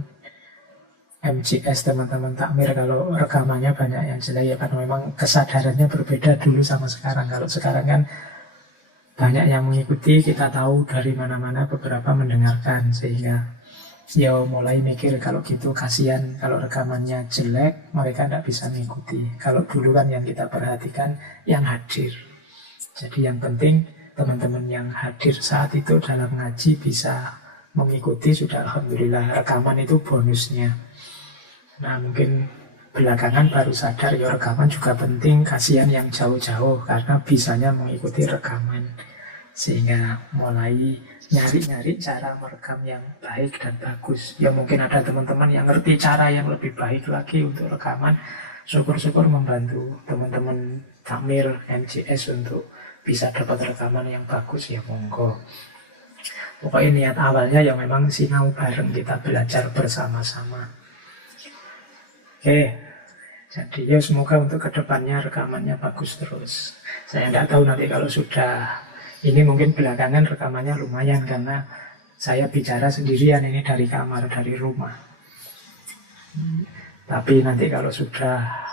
MCS, teman-teman takmir kalau rekamannya banyak yang jelek ya, karena memang kesadarannya berbeda dulu sama sekarang. Kalau sekarang kan banyak yang mengikuti, kita tahu dari mana-mana, beberapa mendengarkan, sehingga ya mulai mikir kalau gitu kasihan kalau rekamannya jelek mereka tidak bisa mengikuti. Kalau dulu kan yang kita perhatikan yang hadir. Jadi yang penting teman-teman yang hadir saat itu dalam ngaji bisa mengikuti, sudah alhamdulillah. Rekaman itu bonusnya. Nah mungkin belakangan baru sadar ya rekaman juga penting, kasihan yang jauh-jauh karena bisanya mengikuti rekaman. Sehingga mulai nyari-nyari cara merekam yang baik dan bagus. Ya mungkin ada teman-teman yang ngerti cara yang lebih baik lagi untuk rekaman. Syukur-syukur membantu teman-teman takmir MCS untuk bisa dapat rekaman yang bagus, ya monggo. Pokoknya niat awalnya ya memang sinau bareng, kita belajar bersama-sama. Oke, jadi ya semoga untuk kedepannya rekamannya bagus terus. Saya tidak tahu nanti kalau sudah, ini mungkin belakangan rekamannya lumayan karena saya bicara sendirian ini dari kamar, dari rumah. Tapi nanti kalau sudah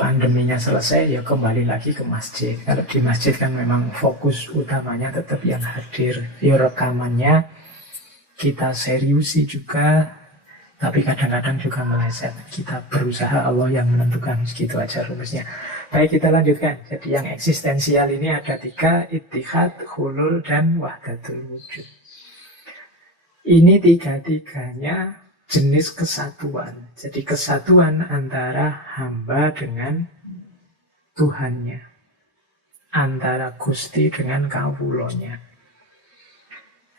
pandeminya selesai ya kembali lagi ke masjid. Kalau di masjid kan memang fokus utamanya tetap yang hadir. Ya rekamannya kita seriusi juga, tapi kadang-kadang juga meleset. Kita berusaha, Allah yang menentukan, segitu aja rumusnya. Baik, kita lanjutkan. Jadi yang eksistensial ini ada 3, ittihad, hulul, dan wahdatul wujud. Ini 3-tiganya jenis kesatuan. Jadi kesatuan antara hamba dengan Tuhannya, antara Gusti dengan kawulonya.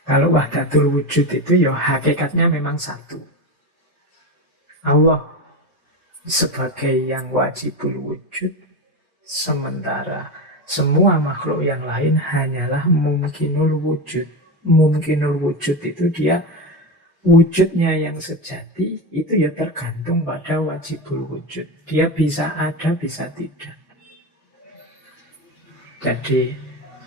Kalau wahdatul wujud itu ya hakikatnya memang satu. Allah sebagai yang wajibul wujud, sementara semua makhluk yang lain hanyalah mumkinul wujud. Mumkinul wujud itu dia wujudnya yang sejati itu ya tergantung pada wajibul wujud. Dia bisa ada, bisa tidak. Jadi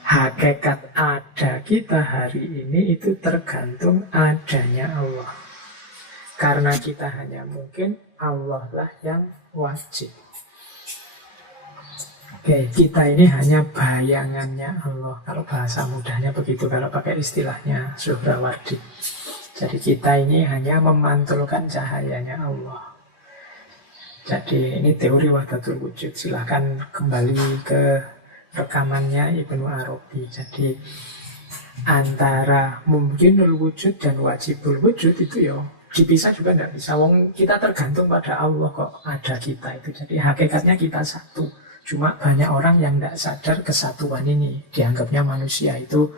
hakikat ada kita hari ini itu tergantung adanya Allah. Karena kita hanya mungkin, Allah lah yang wajib. Oke, kita ini hanya bayangannya Allah. Kalau bahasa mudahnya begitu, kalau pakai istilahnya Suhrawardi. Jadi kita ini hanya memantulkan cahayanya Allah. Jadi ini teori wahdatul wujud. Silahkan kembali ke rekamannya Ibnu Arabi. Jadi antara mungkinul wujud dan wajibul wujud itu ya dipisah juga tidak bisa. Wong kita tergantung pada Allah kok ada kita itu. Jadi hakikatnya kita satu. Cuma banyak orang yang tidak sadar kesatuan ini. Dianggapnya manusia itu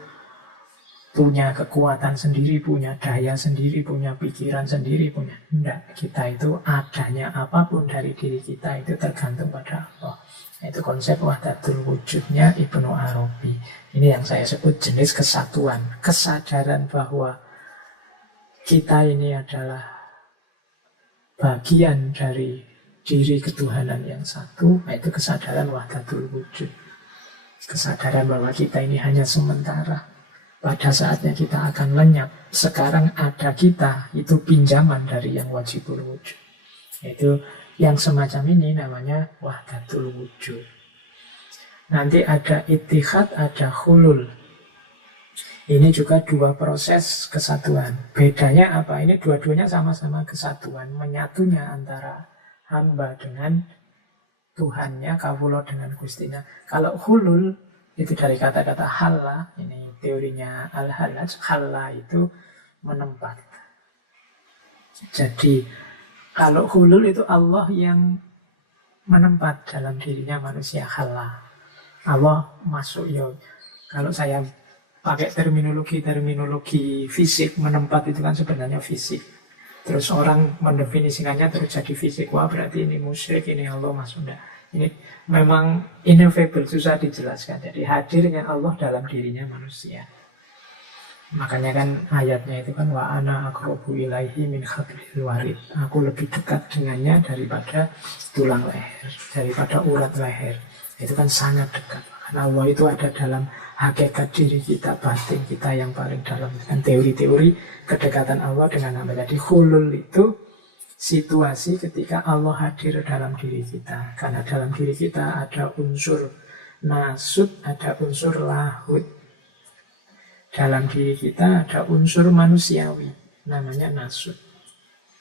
punya kekuatan sendiri, punya daya sendiri, punya pikiran sendiri, punya. Tidak, kita itu adanya apapun dari diri kita itu tergantung pada Allah. Itu konsep wahdatul wujudnya Ibnu Arabi. Ini yang saya sebut jenis kesatuan. Kesadaran bahwa kita ini adalah bagian dari diri ketuhanan yang satu. Itu kesadaran wahdatul wujud. Kesadaran bahwa kita ini hanya sementara. Pada saatnya kita akan lenyap. Sekarang ada kita, itu pinjaman dari yang wajibul wujud. Itu yang semacam ini namanya wahdatul wujud. Nanti ada ittihad, ada hulul. Ini juga dua proses kesatuan. Bedanya apa? Ini dua-duanya sama-sama kesatuan. Menyatunya antara hamba dengan Tuhannya, kawula dengan Gustinya. Kalau hulul, itu dari kata-kata halla, ini teorinya Al-Hallaj. Halla itu menempat. Jadi kalau hulul itu Allah yang menempat dalam dirinya manusia. Halla, Allah masuk ya. Kalau saya pakai terminologi fisik, menempat itu kan sebenarnya fisik. Terus orang mendefinisikannya terus jadi fisik. Wah berarti ini musyrik, ini Allah masuk enggak. Ini memang ineffable, susah dijelaskan. Jadi hadirnya Allah dalam dirinya manusia. Makanya kan ayatnya itu kan wa ana aqrabu ilaihi min hablil warid. Aku lebih dekat dengannya daripada tulang leher, daripada urat leher. Itu kan sangat dekat. Karena Allah itu ada dalam hakikat diri kita, batin kita yang paling dalam. Kan teori-teori kedekatan Allah dengan hamba. Jadi hulul itu situasi ketika Allah hadir dalam diri kita. Karena dalam diri kita ada unsur nasut, ada unsur lahud. Dalam diri kita ada unsur manusiawi, namanya nasut.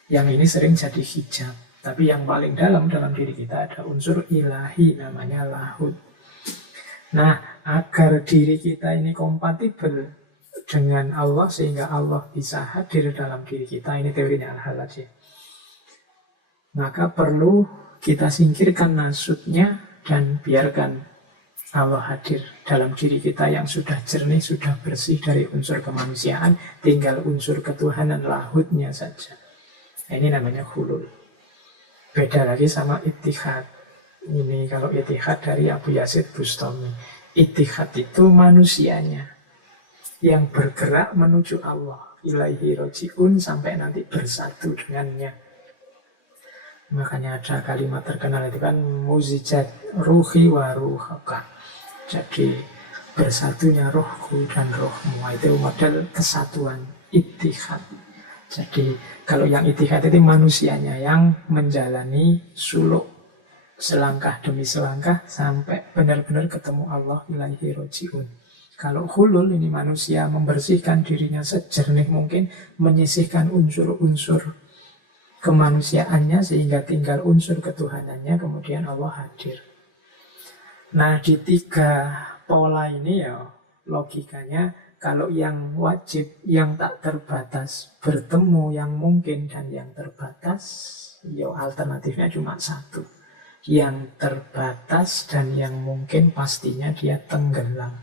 Yang ini sering jadi hijab. Tapi yang paling dalam diri kita ada unsur ilahi, namanya lahud. Nah, agar diri kita ini kompatibel dengan Allah, sehingga Allah bisa hadir dalam diri kita, ini teorinya Al-Hallaj. Maka perlu kita singkirkan nasutnya dan biarkan Allah hadir dalam diri kita yang sudah jernih, sudah bersih dari unsur kemanusiaan, tinggal unsur ketuhanan lahudnya saja. Nah, ini namanya hulul. Beda lagi sama ittihad. Ini kalau ittihad dari Abu Yazid Bustami. Ittihad itu manusianya yang bergerak menuju Allah, ilaihi roji'un, sampai nanti bersatu dengannya. Makanya ada kalimat terkenal itu kan muzijat ruhi wa ruhaka. Jadi bersatunya rohku dan rohmu, itu model kesatuan ittihad. Jadi kalau yang ittihad itu manusianya yang menjalani suluk selangkah demi selangkah sampai benar-benar ketemu Allah ilaihi roji'un. Kalau hulul ini manusia membersihkan dirinya sejernih mungkin, menyisihkan unsur-unsur kemanusiaannya sehingga tinggal unsur ketuhanannya, kemudian Allah hadir. Nah, di tiga pola ini ya logikanya kalau yang wajib, yang tak terbatas bertemu yang mungkin dan yang terbatas, ya alternatifnya cuma satu. Yang terbatas dan yang mungkin pastinya dia tenggelam.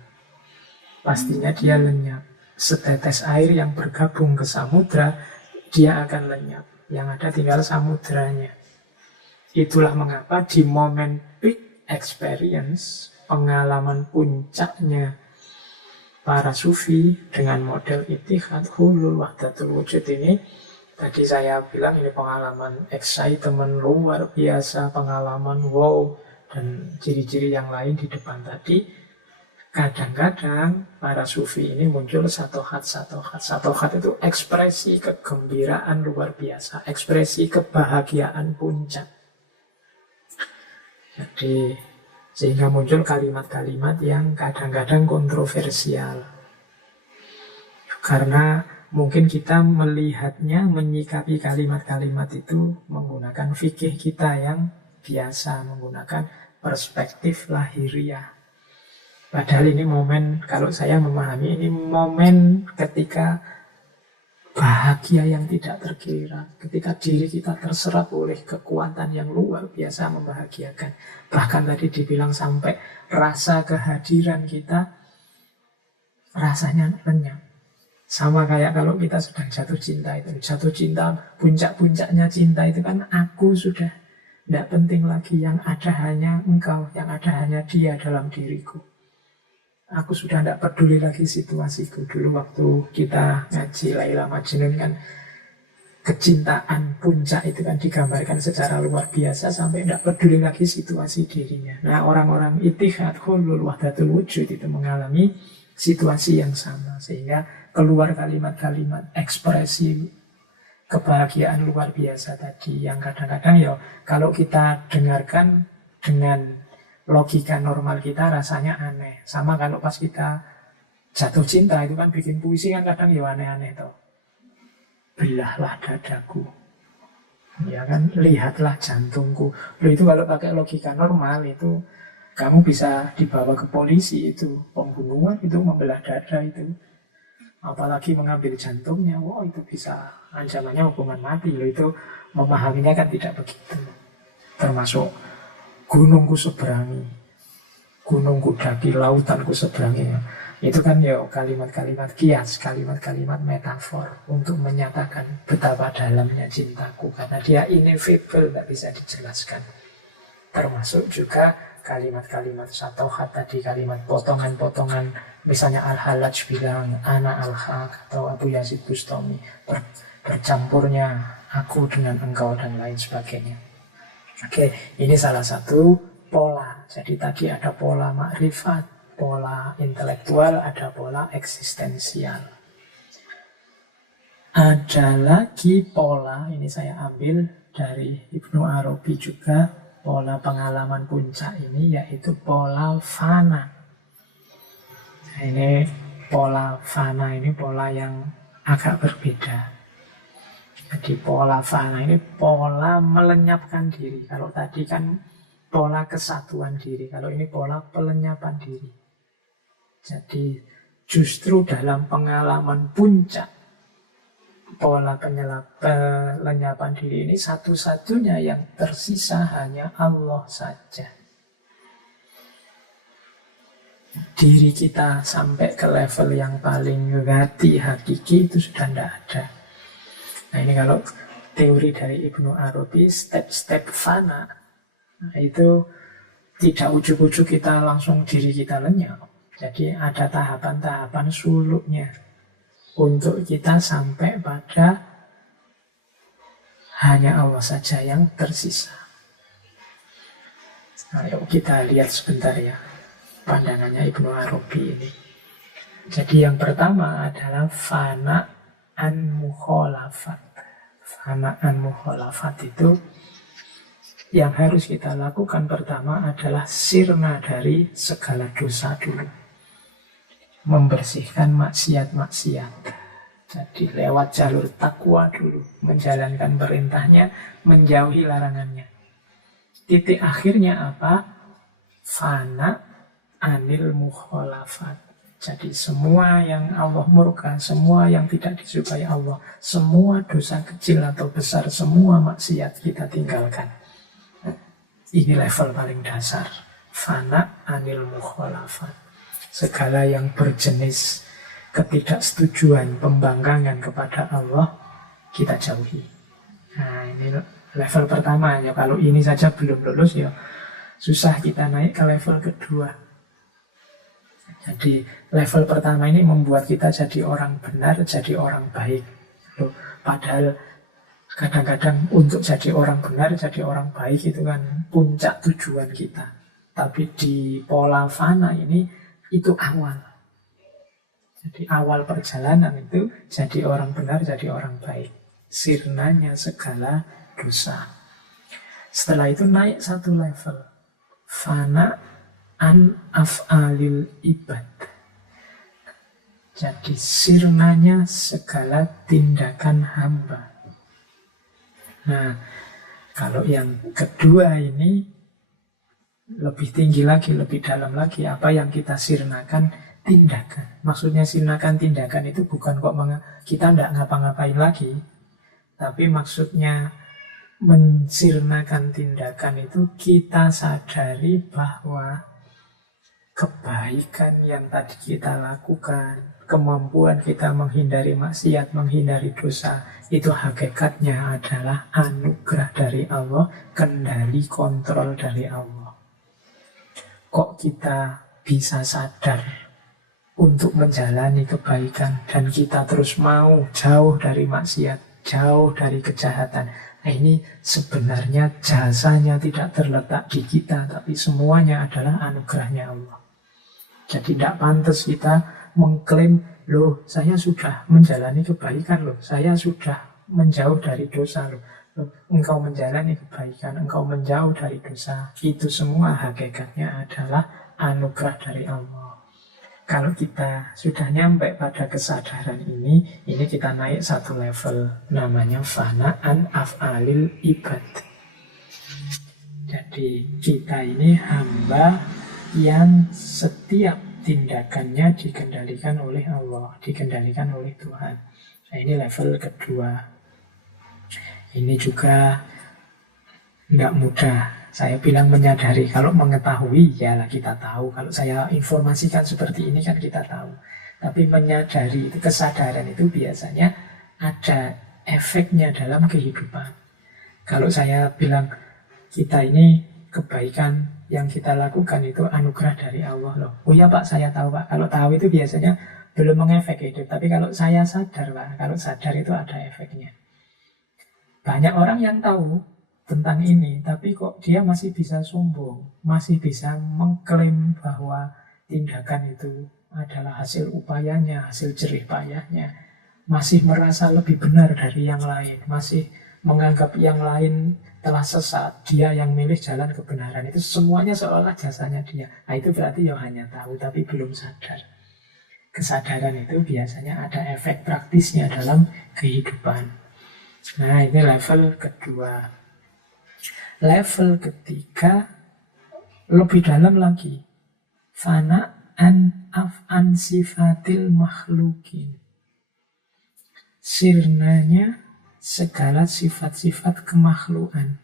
Pastinya dia lenyap. Setetes air yang bergabung ke samudra, dia akan lenyap. Yang ada tinggal samudranya. Itulah mengapa di momen peak experience, pengalaman puncaknya para sufi dengan model ittihad, hulul, wahdatul wujud ini, tadi saya bilang ini pengalaman excitement luar biasa, pengalaman wow, dan ciri-ciri yang lain di depan tadi. Kadang-kadang para sufi ini muncul satohat. Satohat itu ekspresi kegembiraan luar biasa, ekspresi kebahagiaan puncak. Jadi sehingga muncul kalimat-kalimat yang kadang-kadang kontroversial. Karena mungkin kita melihatnya, menyikapi kalimat-kalimat itu menggunakan fikih kita yang biasa, menggunakan perspektif lahiriah. Padahal ini momen, kalau saya memahami, ini momen ketika bahagia yang tidak terkira, ketika diri kita terserap oleh kekuatan yang luar biasa membahagiakan. Bahkan tadi dibilang sampai rasa kehadiran kita rasanya lenyap. Sama kayak kalau kita sedang jatuh cinta itu. Jatuh cinta, puncak-puncaknya cinta itu kan aku sudah tidak penting lagi, yang ada hanya engkau, yang ada hanya dia dalam diriku. Aku sudah tidak peduli lagi situasiku. Dulu waktu kita ngaji Laila Majnun kan, kecintaan puncak itu kan digambarkan secara luar biasa sampai tidak peduli lagi situasi dirinya. Nah, orang-orang ittihad, hulul, wahdatul wujud itu mengalami situasi yang sama, sehingga keluar kalimat-kalimat ekspresi kebahagiaan luar biasa tadi, yang kadang-kadang ya kalau kita dengarkan dengan logika normal kita rasanya aneh. Sama kalau pas kita jatuh cinta itu kan bikin puisi kan kadang ya aneh-aneh toh. Belahlah dadaku, ya kan, lihatlah jantungku. Loh, itu kalau pakai logika normal itu kamu bisa dibawa ke polisi, itu pembunuhan, itu membelah dada itu. Apalagi mengambil jantungnya, wah itu bisa ancamannya hukuman mati. Loh, itu memahaminya kan tidak begitu. Termasuk gunungku seberangi, gunung kudaki, lautan ku seberangi. Itu kan ya kalimat-kalimat kias, kalimat-kalimat metafor untuk menyatakan betapa dalamnya cintaku, karena dia ineffable, nggak bisa dijelaskan. Termasuk juga kalimat-kalimat syatohat tadi, kalimat potongan-potongan, misalnya Al-Hallaj bilang ana al-haq, atau Abu Yazid Bustami bercampurnya aku dengan engkau, dan lain sebagainya. Oke, ini salah satu pola. Jadi tadi ada pola makrifat, pola intelektual, ada pola eksistensial. Ada lagi pola, ini saya ambil dari Ibnu Arabi juga, pola pengalaman puncak ini, yaitu pola fana. Nah, ini pola fana, ini pola yang agak berbeda. Jadi pola fana ini pola melenyapkan diri. Kalau tadi kan pola kesatuan diri, kalau ini pola pelenyapan diri. Jadi justru dalam pengalaman puncak, pola pelenyapan diri ini satu-satunya yang tersisa hanya Allah saja. Diri kita sampai ke level yang paling ghati, hakiki, itu sudah tidak ada. Nah, ini kalau teori dari Ibnu Arabi, step-step fana, nah, itu tidak ujuk-ujuk kita langsung diri kita lenyap. Jadi ada tahapan-tahapan suluknya untuk kita sampai pada hanya Allah saja yang tersisa. Nah, yuk kita lihat sebentar ya pandangannya Ibnu Arabi ini. Jadi yang pertama adalah fana an mukhalafat. Fana an mukhalafat itu yang harus kita lakukan pertama adalah sirna dari segala dosa dulu. Membersihkan maksiat-maksiat. Jadi lewat jalur takwa dulu, menjalankan perintahnya, menjauhi larangannya. Titik akhirnya apa? Fana anil mukhalafat. Jadi semua yang Allah murka, semua yang tidak disukai Allah, semua dosa kecil atau besar, semua maksiat kita tinggalkan. Ini level paling dasar. Fana anil mukhalafat. Segala yang berjenis ketidaksetujuan, pembangkangan kepada Allah, kita jauhi. Nah, ini level pertama. Ya, kalau ini saja belum lulus, ya susah kita naik ke level kedua. Jadi level pertama ini membuat kita jadi orang benar, jadi orang baik. Loh, padahal kadang-kadang untuk jadi orang benar, jadi orang baik itu kan puncak tujuan kita. Tapi di pola fana ini itu awal. Jadi awal perjalanan itu jadi orang benar, jadi orang baik. Sirnanya segala dosa. Setelah itu naik satu level. Fana an af'alil ibad. Jadi sirnanya segala tindakan hamba. Nah, kalau yang kedua ini lebih tinggi lagi, lebih dalam lagi. Apa yang kita sirnakan? Tindakan. Maksudnya sirnakan tindakan itu bukan kok kita tidak ngapa-ngapain lagi, tapi maksudnya mensirnakan tindakan itu kita sadari bahwa kebaikan yang tadi kita lakukan, kemampuan kita menghindari maksiat, menghindari dosa, itu hakikatnya adalah anugerah dari Allah, kendali kontrol dari Allah. Kok kita bisa sadar untuk menjalani kebaikan dan kita terus mau jauh dari maksiat, jauh dari kejahatan? Nah, ini sebenarnya jasanya tidak terletak di kita, tapi semuanya adalah anugerahnya Allah. Jadi tidak pantas kita mengklaim, loh saya sudah menjalani kebaikan, loh saya sudah menjauh dari dosa, loh engkau menjalani kebaikan, engkau menjauh dari dosa. Itu semua hakikatnya adalah anugerah dari Allah. Kalau kita sudah nyampe pada kesadaran ini kita naik satu level, namanya fana'an af'alil ibad. Jadi kita ini hamba yang setiap tindakannya dikendalikan oleh Allah, dikendalikan oleh Tuhan. Nah, ini level kedua. Ini juga tidak mudah. Saya bilang menyadari, kalau mengetahui ya lah kita tahu. Kalau saya informasikan seperti ini kan kita tahu. Tapi menyadari itu, kesadaran itu biasanya ada efeknya dalam kehidupan. Kalau saya bilang kita ini kebaikan yang kita lakukan itu anugerah dari Allah loh. Oh ya Pak, saya tahu Pak. Kalau tahu itu biasanya belum mengefek hidup. Tapi kalau saya sadar Pak, kalau sadar itu ada efeknya. Banyak orang yang tahu tentang ini, tapi kok dia masih bisa sombong, masih bisa mengklaim bahwa tindakan itu adalah hasil upayanya, hasil jerih payahnya, masih merasa lebih benar dari yang lain, masih menganggap yang lain telah sesat, dia yang milih jalan kebenaran. Itu semuanya seolah jasanya dia. Nah, itu berarti ya hanya tahu tapi belum sadar. Kesadaran itu biasanya ada efek praktisnya dalam kehidupan. Nah, ini level kedua. Level ketiga lebih dalam lagi. Fana'an af'an sifatil makhlukin. Sirnanya segala sifat-sifat kemakhlukan.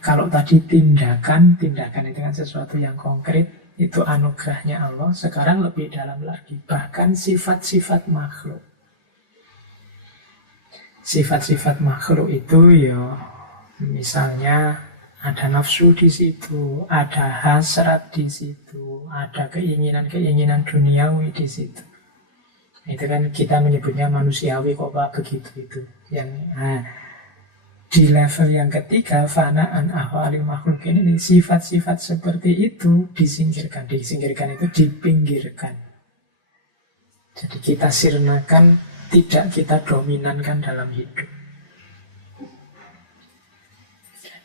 Kalau tadi tindakan itu kan sesuatu yang konkret, itu anugerahnya Allah. Sekarang lebih dalam lagi, bahkan sifat-sifat makhluk. Sifat-sifat makhluk itu ya, misalnya ada nafsu di situ, ada hasrat di situ, ada keinginan-keinginan duniawi di situ. Itu kan kita menyebutnya manusiawi kok Pak, begitu itu. Di level yang ketiga, fana'an ahwalil makhlukin ini, sifat-sifat seperti itu disingkirkan. Disingkirkan itu dipinggirkan. Jadi kita sirnakan, tidak kita dominankan dalam hidup.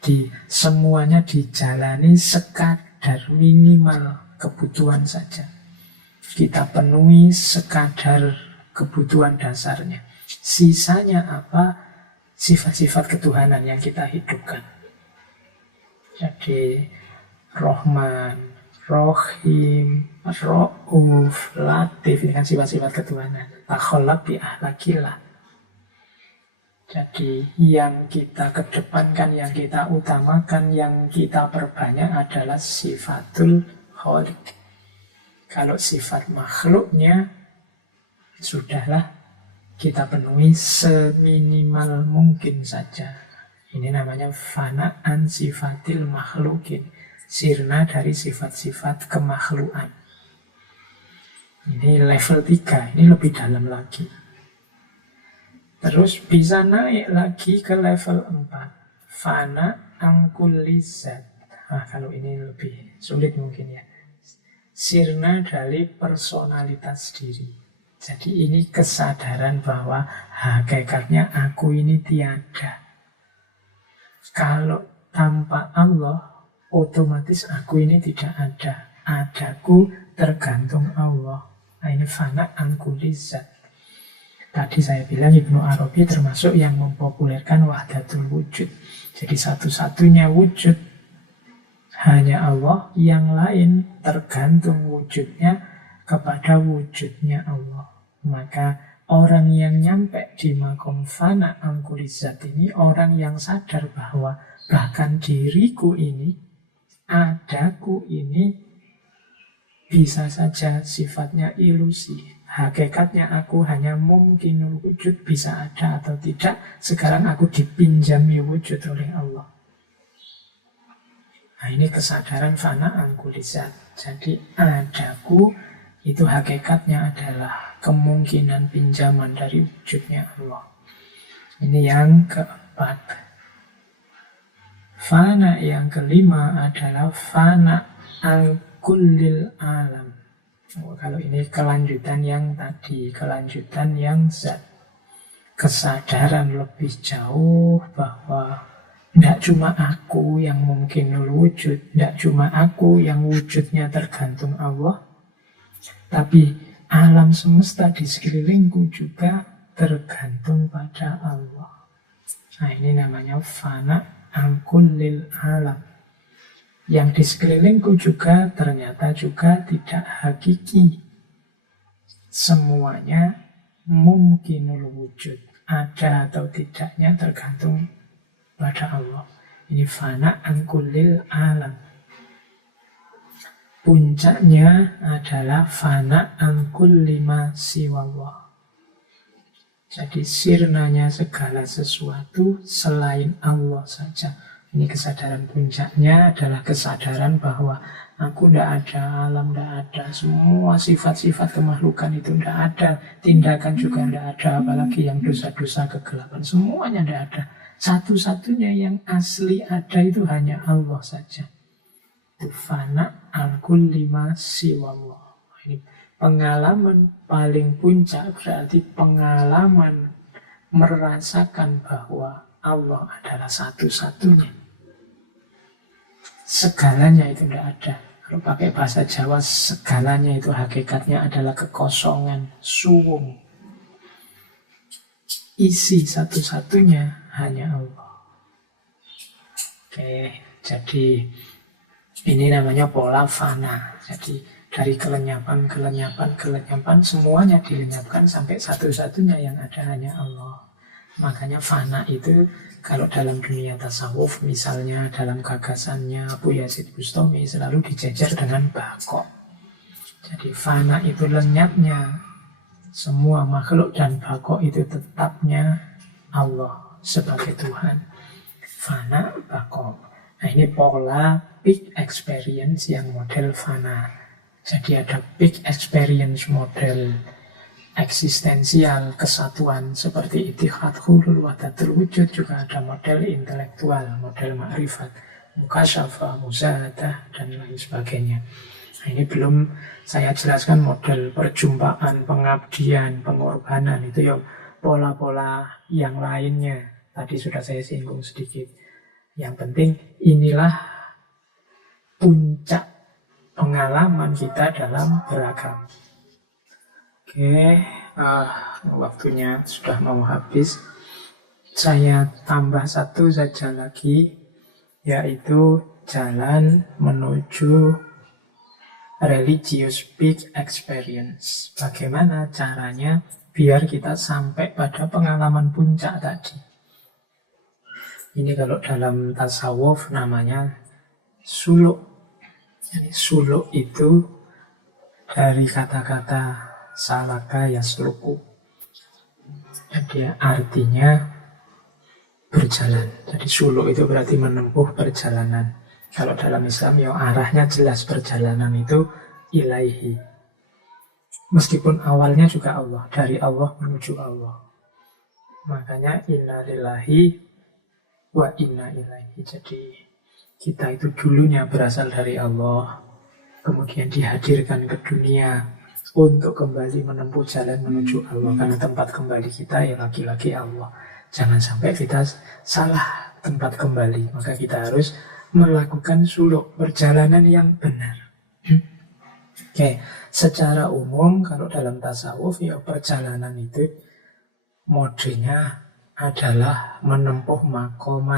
Jadi semuanya dijalani sekadar minimal kebutuhan saja. Kita penuhi sekadar kebutuhan dasarnya. Sisanya apa? Sifat-sifat ketuhanan yang kita hidupkan. Jadi Rahman, Rohim, Ra'uf, Latif, ini kan sifat-sifat ketuhanan. Takholak bi ahlakillah. Jadi yang kita kedepankan, yang kita utamakan, yang kita perbanyak adalah sifatul khaliq. Kalau sifat makhluknya, sudahlah kita penuhi seminimal mungkin saja. Ini namanya fana'an sifatil makhlukin. Sirna dari sifat-sifat kemakhlukan. Ini level 3, ini lebih dalam lagi. Terus bisa naik lagi ke level 4. Fana'an kulli zat. Nah, kalau ini lebih sulit mungkin ya. Sirna dari personalitas diri. Jadi ini kesadaran bahwa hakikatnya aku ini tiada. Kalau tanpa Allah, otomatis aku ini tidak ada. Adaku tergantung Allah. Nah, ini fana'an kulli zat. Tadi saya bilang Ibnu Arabi termasuk yang mempopulerkan wahdatul wujud. Jadi satu-satunya wujud hanya Allah, yang lain tergantung wujudnya kepada wujudnya Allah. Maka orang yang nyampe di makom fana angkulizat ini, orang yang sadar bahwa bahkan diriku ini, adaku ini, bisa saja sifatnya ilusi. Hakikatnya aku hanya mungkin wujud, bisa ada atau tidak. Sekarang aku dipinjami wujud oleh Allah. Nah, ini kesadaran fana angkulizat. Jadi adaku itu hakikatnya adalah kemungkinan pinjaman dari wujudnya Allah. Ini yang keempat. Fana yang kelima adalah fana al-kullil alam. Kalau ini kelanjutan yang tadi, kelanjutan yang zat. Kesadaran lebih jauh bahwa tidak cuma aku yang mungkin wujud, tidak cuma aku yang wujudnya tergantung Allah, tapi alam semesta di sekelilingku juga tergantung pada Allah. Nah, ini namanya fana angkullil alam. Yang di sekelilingku juga ternyata juga tidak hakiki. Semuanya mungkinul wujud. Ada atau tidaknya tergantung pada Allah. Ini fana angkulil alam. Puncaknya adalah fana angkul lima siwallah. Jadi sirnanya segala sesuatu selain Allah saja. Ini kesadaran puncaknya adalah kesadaran bahwa aku tidak ada, alam tidak ada, semua sifat-sifat kemakhlukan itu tidak ada, tindakan juga tidak ada, apalagi yang dosa-dosa kegelapan, semuanya tidak ada. Satu-satunya yang asli ada itu hanya Allah saja. Fana al-kulli ma siwallah. Ini pengalaman paling puncak, berarti pengalaman merasakan bahwa Allah adalah satu-satunya. Segalanya itu tidak ada. Kalau pakai bahasa Jawa, segalanya itu hakikatnya adalah kekosongan, suwung. Isi satu-satunya hanya Allah. Oke, jadi ini namanya pola fana. Jadi dari kelenyapan, semuanya dilenyapkan sampai satu-satunya yang ada hanya Allah. Makanya fana itu kalau dalam dunia tasawuf, misalnya dalam gagasannya Abu Yazid Bustami selalu dijejer dengan bako. Jadi fana itu lenyapnya semua makhluk dan bako itu tetapnya Allah sebagai Tuhan. Fana, bako. Nah ini pola peak experience yang model fana. Jadi ada peak experience model eksistensial, kesatuan seperti itihad hulul wahdatul wujud, juga ada model intelektual, model ma'rifat, mukasyafah, muzahadah, dan lain sebagainya. Nah ini belum saya jelaskan model perjumpaan, pengabdian, pengorbanan, itu ya pola-pola yang lainnya. Tadi sudah saya singgung sedikit. Yang penting inilah puncak pengalaman kita dalam beragam. Oke, waktunya sudah mau habis. Saya tambah satu saja lagi, yaitu jalan menuju religious peak experience. Bagaimana caranya biar kita sampai pada pengalaman puncak tadi. Ini kalau dalam tasawuf namanya suluk. Jadi suluk itu dari kata-kata salaka yasluku. Jadi artinya berjalan. Jadi suluk itu berarti menempuh perjalanan. Kalau dalam Islam ya arahnya jelas, perjalanan itu ilaihi. Meskipun awalnya juga Allah, dari Allah menuju Allah. Makanya inna lillahi wa inna ilaihi. Jadi kita itu dulunya berasal dari Allah, kemudian dihadirkan ke dunia untuk kembali menempuh jalan menuju Allah. Karena tempat kembali kita ya lagi-lagi Allah. Jangan sampai kita salah tempat kembali. Maka kita harus melakukan suluk, perjalanan yang benar. Oke, secara umum kalau dalam tasawuf ya perjalanan itu modenya adalah menempuh makom.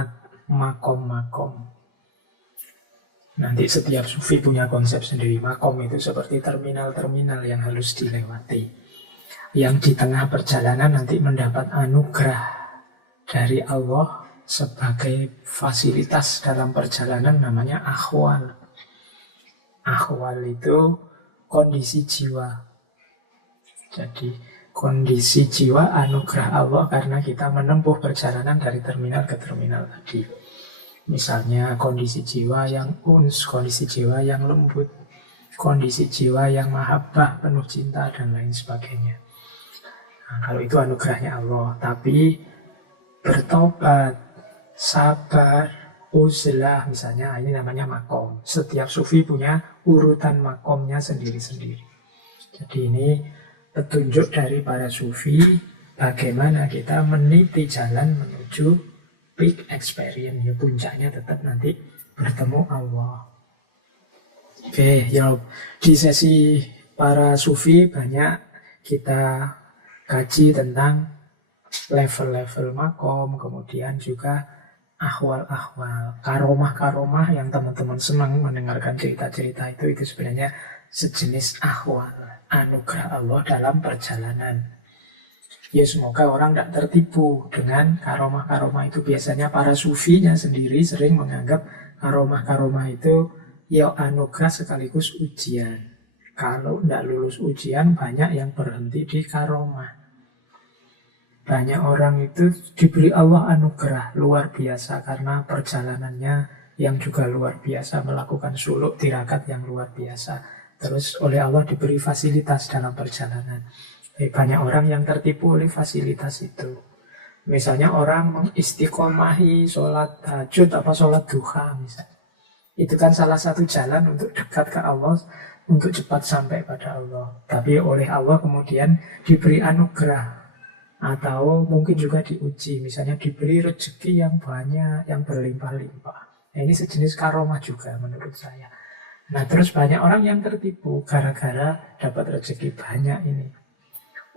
Nanti setiap sufi punya konsep sendiri. Makom itu seperti terminal-terminal yang harus dilewati. Yang di tengah perjalanan nanti mendapat anugerah dari Allah sebagai fasilitas dalam perjalanan, namanya akhwal. Akhwal itu kondisi jiwa. Jadi kondisi jiwa anugerah Allah karena kita menempuh perjalanan dari terminal ke terminal tadi. Misalnya kondisi jiwa yang uns, kondisi jiwa yang lembut, kondisi jiwa yang mahabbah, penuh cinta, dan lain sebagainya. Nah, kalau itu anugerahnya Allah. Tapi bertobat, sabar, uzlah misalnya, ini namanya makom. Setiap sufi punya urutan makomnya sendiri-sendiri. Jadi ini petunjuk dari para sufi bagaimana kita meniti jalan menuju peak experience. Ya puncaknya tetap nanti bertemu Allah. Oke, ya di sesi para sufi banyak kita kaji tentang level-level makom, kemudian juga ahwal-ahwal, karomah-karomah yang teman-teman senang mendengarkan cerita-cerita itu sebenarnya sejenis ahwal, anugerah Allah dalam perjalanan. Ya semoga orang tidak tertipu dengan karomah-karomah itu. Biasanya para sufinya sendiri sering menganggap karomah-karomah itu ya anugerah sekaligus ujian. Kalau tidak lulus ujian, banyak yang berhenti di karomah. Banyak orang itu diberi Allah anugerah luar biasa karena perjalanannya yang juga luar biasa, melakukan suluk tirakat yang luar biasa. Terus oleh Allah diberi fasilitas dalam perjalanan. Banyak orang yang tertipu oleh fasilitas itu. Misalnya orang mengistiqomahi sholat tahajud apa sholat duha misalnya. Itu kan salah satu jalan untuk dekat ke Allah, untuk cepat sampai pada Allah. Tapi oleh Allah kemudian diberi anugerah. Atau mungkin juga diuji. Misalnya diberi rezeki yang banyak, yang berlimpah-limpah. Nah, ini sejenis karomah juga menurut saya. Nah terus banyak orang yang tertipu gara-gara dapat rezeki banyak ini.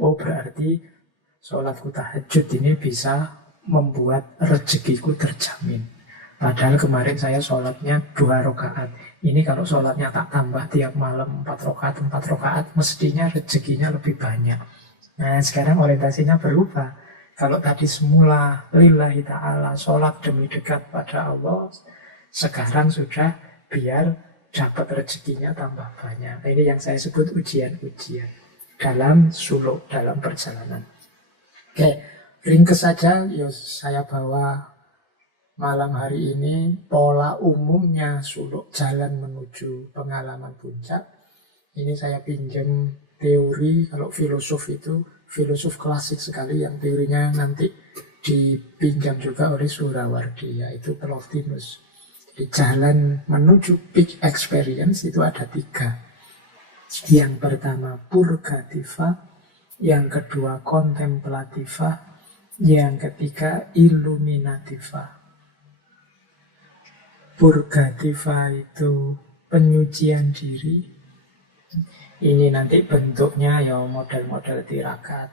Oh berarti sholatku tahajud ini bisa membuat rezekiku terjamin. Padahal kemarin saya sholatnya 2 rakaat. Ini kalau sholatnya tak tambah tiap malam 4 rakaat, mestinya rezekinya lebih banyak. Nah sekarang orientasinya berubah. Kalau tadi semula lillahi ta'ala sholat demi dekat pada Allah, sekarang sudah biar dapat rezekinya tambah banyak. Nah, ini yang saya sebut ujian-ujian dalam suluk, dalam perjalanan. Oke, ringkes saja ya saya bawa malam hari ini pola umumnya suluk jalan menuju pengalaman puncak. Ini saya pinjam teori, kalau filosof itu filosof klasik sekali yang teorinya nanti dipinjam juga oleh Surawardi, yaitu Plotinus. Di jalan menuju peak experience itu ada 3. Yang pertama purgativa, yang kedua kontemplativa, yang ketiga illuminativa. Purgativa itu penyucian diri. Ini nanti bentuknya ya model-model tirakat,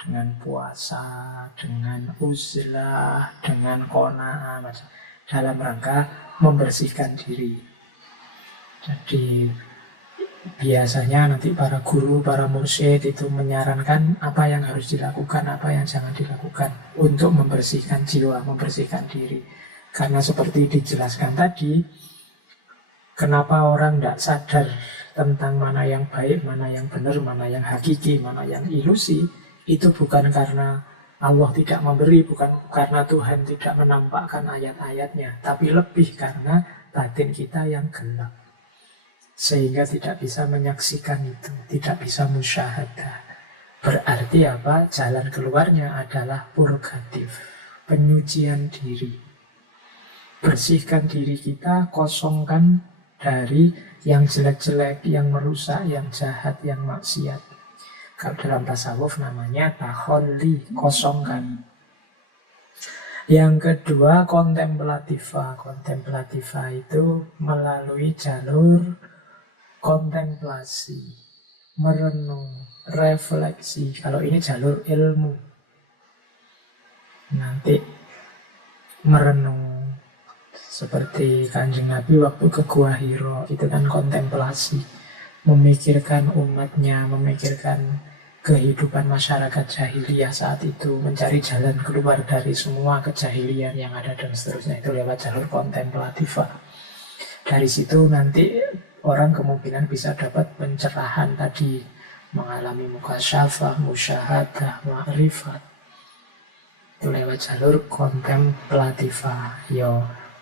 dengan puasa, dengan uzlah, dengan qanaah, dalam rangka membersihkan diri. Jadi biasanya nanti para guru, para mursyid itu menyarankan apa yang harus dilakukan, apa yang jangan dilakukan untuk membersihkan jiwa, membersihkan diri. Karena seperti dijelaskan tadi, kenapa orang tidak sadar tentang mana yang baik, mana yang benar, mana yang hakiki, mana yang ilusi, itu bukan karena Allah tidak memberi, bukan karena Tuhan tidak menampakkan ayat-ayatnya, tapi lebih karena batin kita yang gelap. Sehingga tidak bisa menyaksikan itu, tidak bisa musyahadah. Berarti apa? Jalan keluarnya adalah purgatif, penyucian diri. Bersihkan diri kita, kosongkan dari yang jelek-jelek, yang merusak, yang jahat, yang maksiat. Kalau dalam tasawuf namanya taholli, kosongkan. Yang kedua kontemplativa. Kontemplativa itu melalui jalur kontemplasi, merenung, refleksi. Kalau ini jalur ilmu, nanti merenung. Seperti Kanjeng Nabi waktu ke Gua Hiro, itu kan kontemplasi, memikirkan umatnya, memikirkan kehidupan masyarakat jahiliyah saat itu, mencari jalan keluar dari semua kejahilian yang ada dan seterusnya. Itu lewat jalur kontemplativa. Dari situ nanti orang kemungkinan bisa dapat pencerahan tadi, mengalami mukasyafah, musyahadah, ma'rifat. Itu lewat jalur kontemplativa.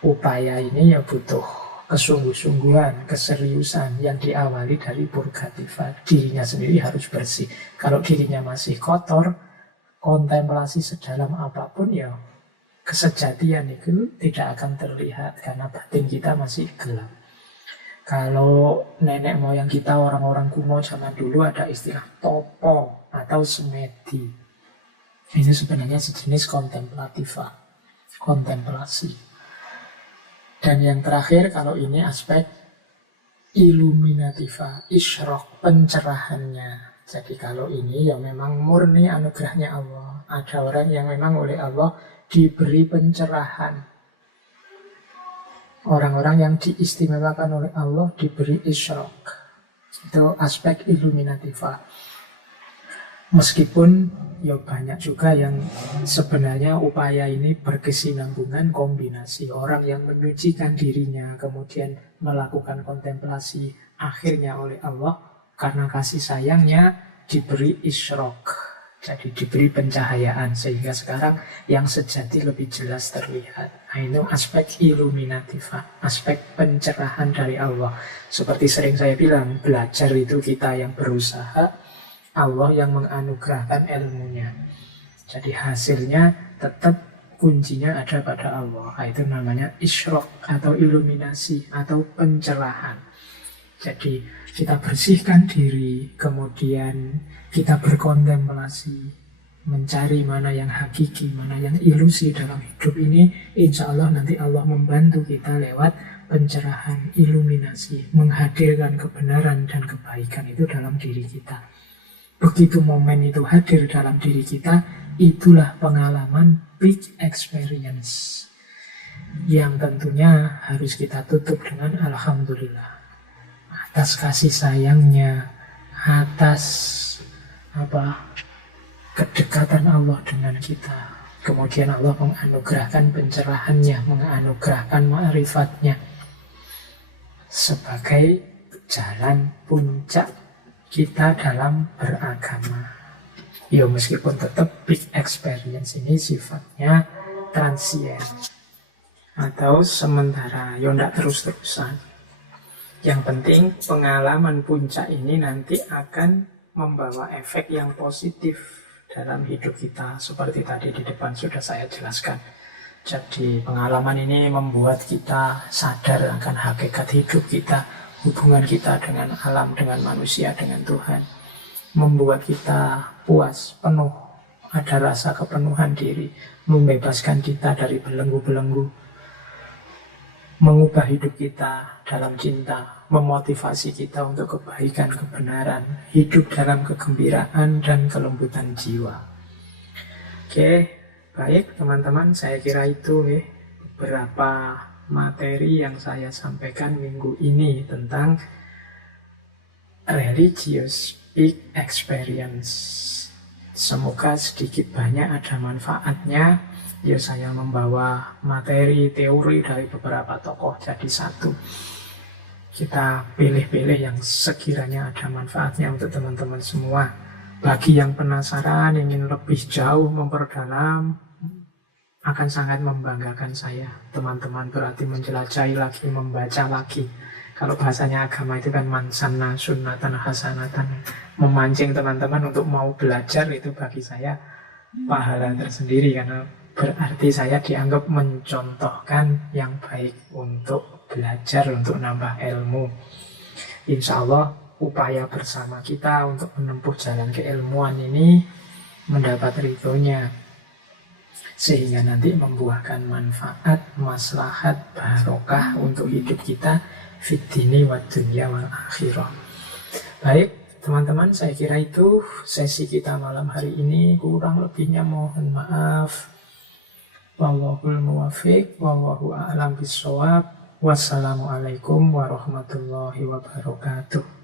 Upaya ini ya butuh kesungguh-sungguhan, keseriusan yang diawali dari purgativa. Dirinya sendiri harus bersih. Kalau dirinya masih kotor, kontemplasi sedalam apapun ya kesejatian itu tidak akan terlihat karena batin kita masih gelap. Kalau nenek moyang kita, orang-orang kuno zaman dulu ada istilah topo atau semedi. Ini sebenarnya sejenis kontemplativa, kontemplasi. Dan yang terakhir, kalau ini aspek illuminativa, isyraq, pencerahannya. Jadi kalau ini ya memang murni anugerahnya Allah. Ada orang yang memang oleh Allah diberi pencerahan. Orang-orang yang diistimewakan oleh Allah diberi isyraq. Itu aspek illuminativa. Meskipun ya banyak juga yang sebenarnya upaya ini berkesinambungan kombinasi. Orang yang menyucikan dirinya, kemudian melakukan kontemplasi, akhirnya oleh Allah, karena kasih sayangnya diberi isyrok. Jadi diberi pencahayaan, sehingga sekarang yang sejati lebih jelas terlihat. Nah, itu aspek iluminatif, aspek pencerahan dari Allah. Seperti sering saya bilang, belajar itu kita yang berusaha, Allah yang menganugerahkan ilmunya. Jadi hasilnya tetap kuncinya ada pada Allah. Itu namanya isyrok atau iluminasi atau pencerahan. Jadi kita bersihkan diri, kemudian kita berkontemplasi, mencari mana yang hakiki, mana yang ilusi dalam hidup ini. Insya Allah nanti Allah membantu kita lewat pencerahan, iluminasi, menghadirkan kebenaran dan kebaikan itu dalam diri kita. Begitu momen itu hadir dalam diri kita, itulah pengalaman big experience yang tentunya harus kita tutup dengan alhamdulillah atas kasih sayangnya, atas kedekatan Allah dengan kita. Kemudian Allah menganugerahkan pencerahannya, menganugerahkan ma'rifatnya sebagai jalan puncak kita dalam beragama. Ya meskipun tetap big experience ini sifatnya transient atau sementara, ya tidak terus-terusan. Yang penting pengalaman puncak ini nanti akan membawa efek yang positif dalam hidup kita. Seperti tadi di depan sudah saya jelaskan. Jadi pengalaman ini membuat kita sadar akan hakikat hidup kita, hubungan kita dengan alam, dengan manusia, dengan Tuhan. Membuat kita puas, penuh, ada rasa kepenuhan diri, membebaskan kita dari belenggu-belenggu, mengubah hidup kita dalam cinta, memotivasi kita untuk kebaikan, kebenaran, hidup dalam kegembiraan dan kelembutan jiwa. Oke, baik teman-teman, saya kira itu beberapa materi yang saya sampaikan minggu ini tentang religious big experience. Semoga sedikit banyak ada manfaatnya. Ya saya membawa materi teori dari beberapa tokoh jadi satu. Kita pilih-pilih yang sekiranya ada manfaatnya untuk teman-teman semua. Bagi yang penasaran, ingin lebih jauh memperdalam, akan sangat membanggakan saya. Teman-teman berarti menjelajahi lagi, membaca lagi. Kalau bahasanya agama itu kan mansana sunnatan hasanatan. Memancing teman-teman untuk mau belajar, itu bagi saya pahala tersendiri, karena berarti saya dianggap mencontohkan yang baik untuk belajar, untuk nambah ilmu. Insya Allah upaya bersama kita untuk menempuh jalan keilmuan ini mendapat ridhonya, sehingga nanti membuahkan manfaat, maslahat, barokah untuk hidup kita fid dini wad dunya wal akhirah. Baik teman-teman, saya kira itu sesi kita malam hari ini. Kurang lebihnya mohon maaf. Wallahul muwafiq, wallahu a'lam bishawab. Wassalamualaikum warahmatullahi wabarakatuh.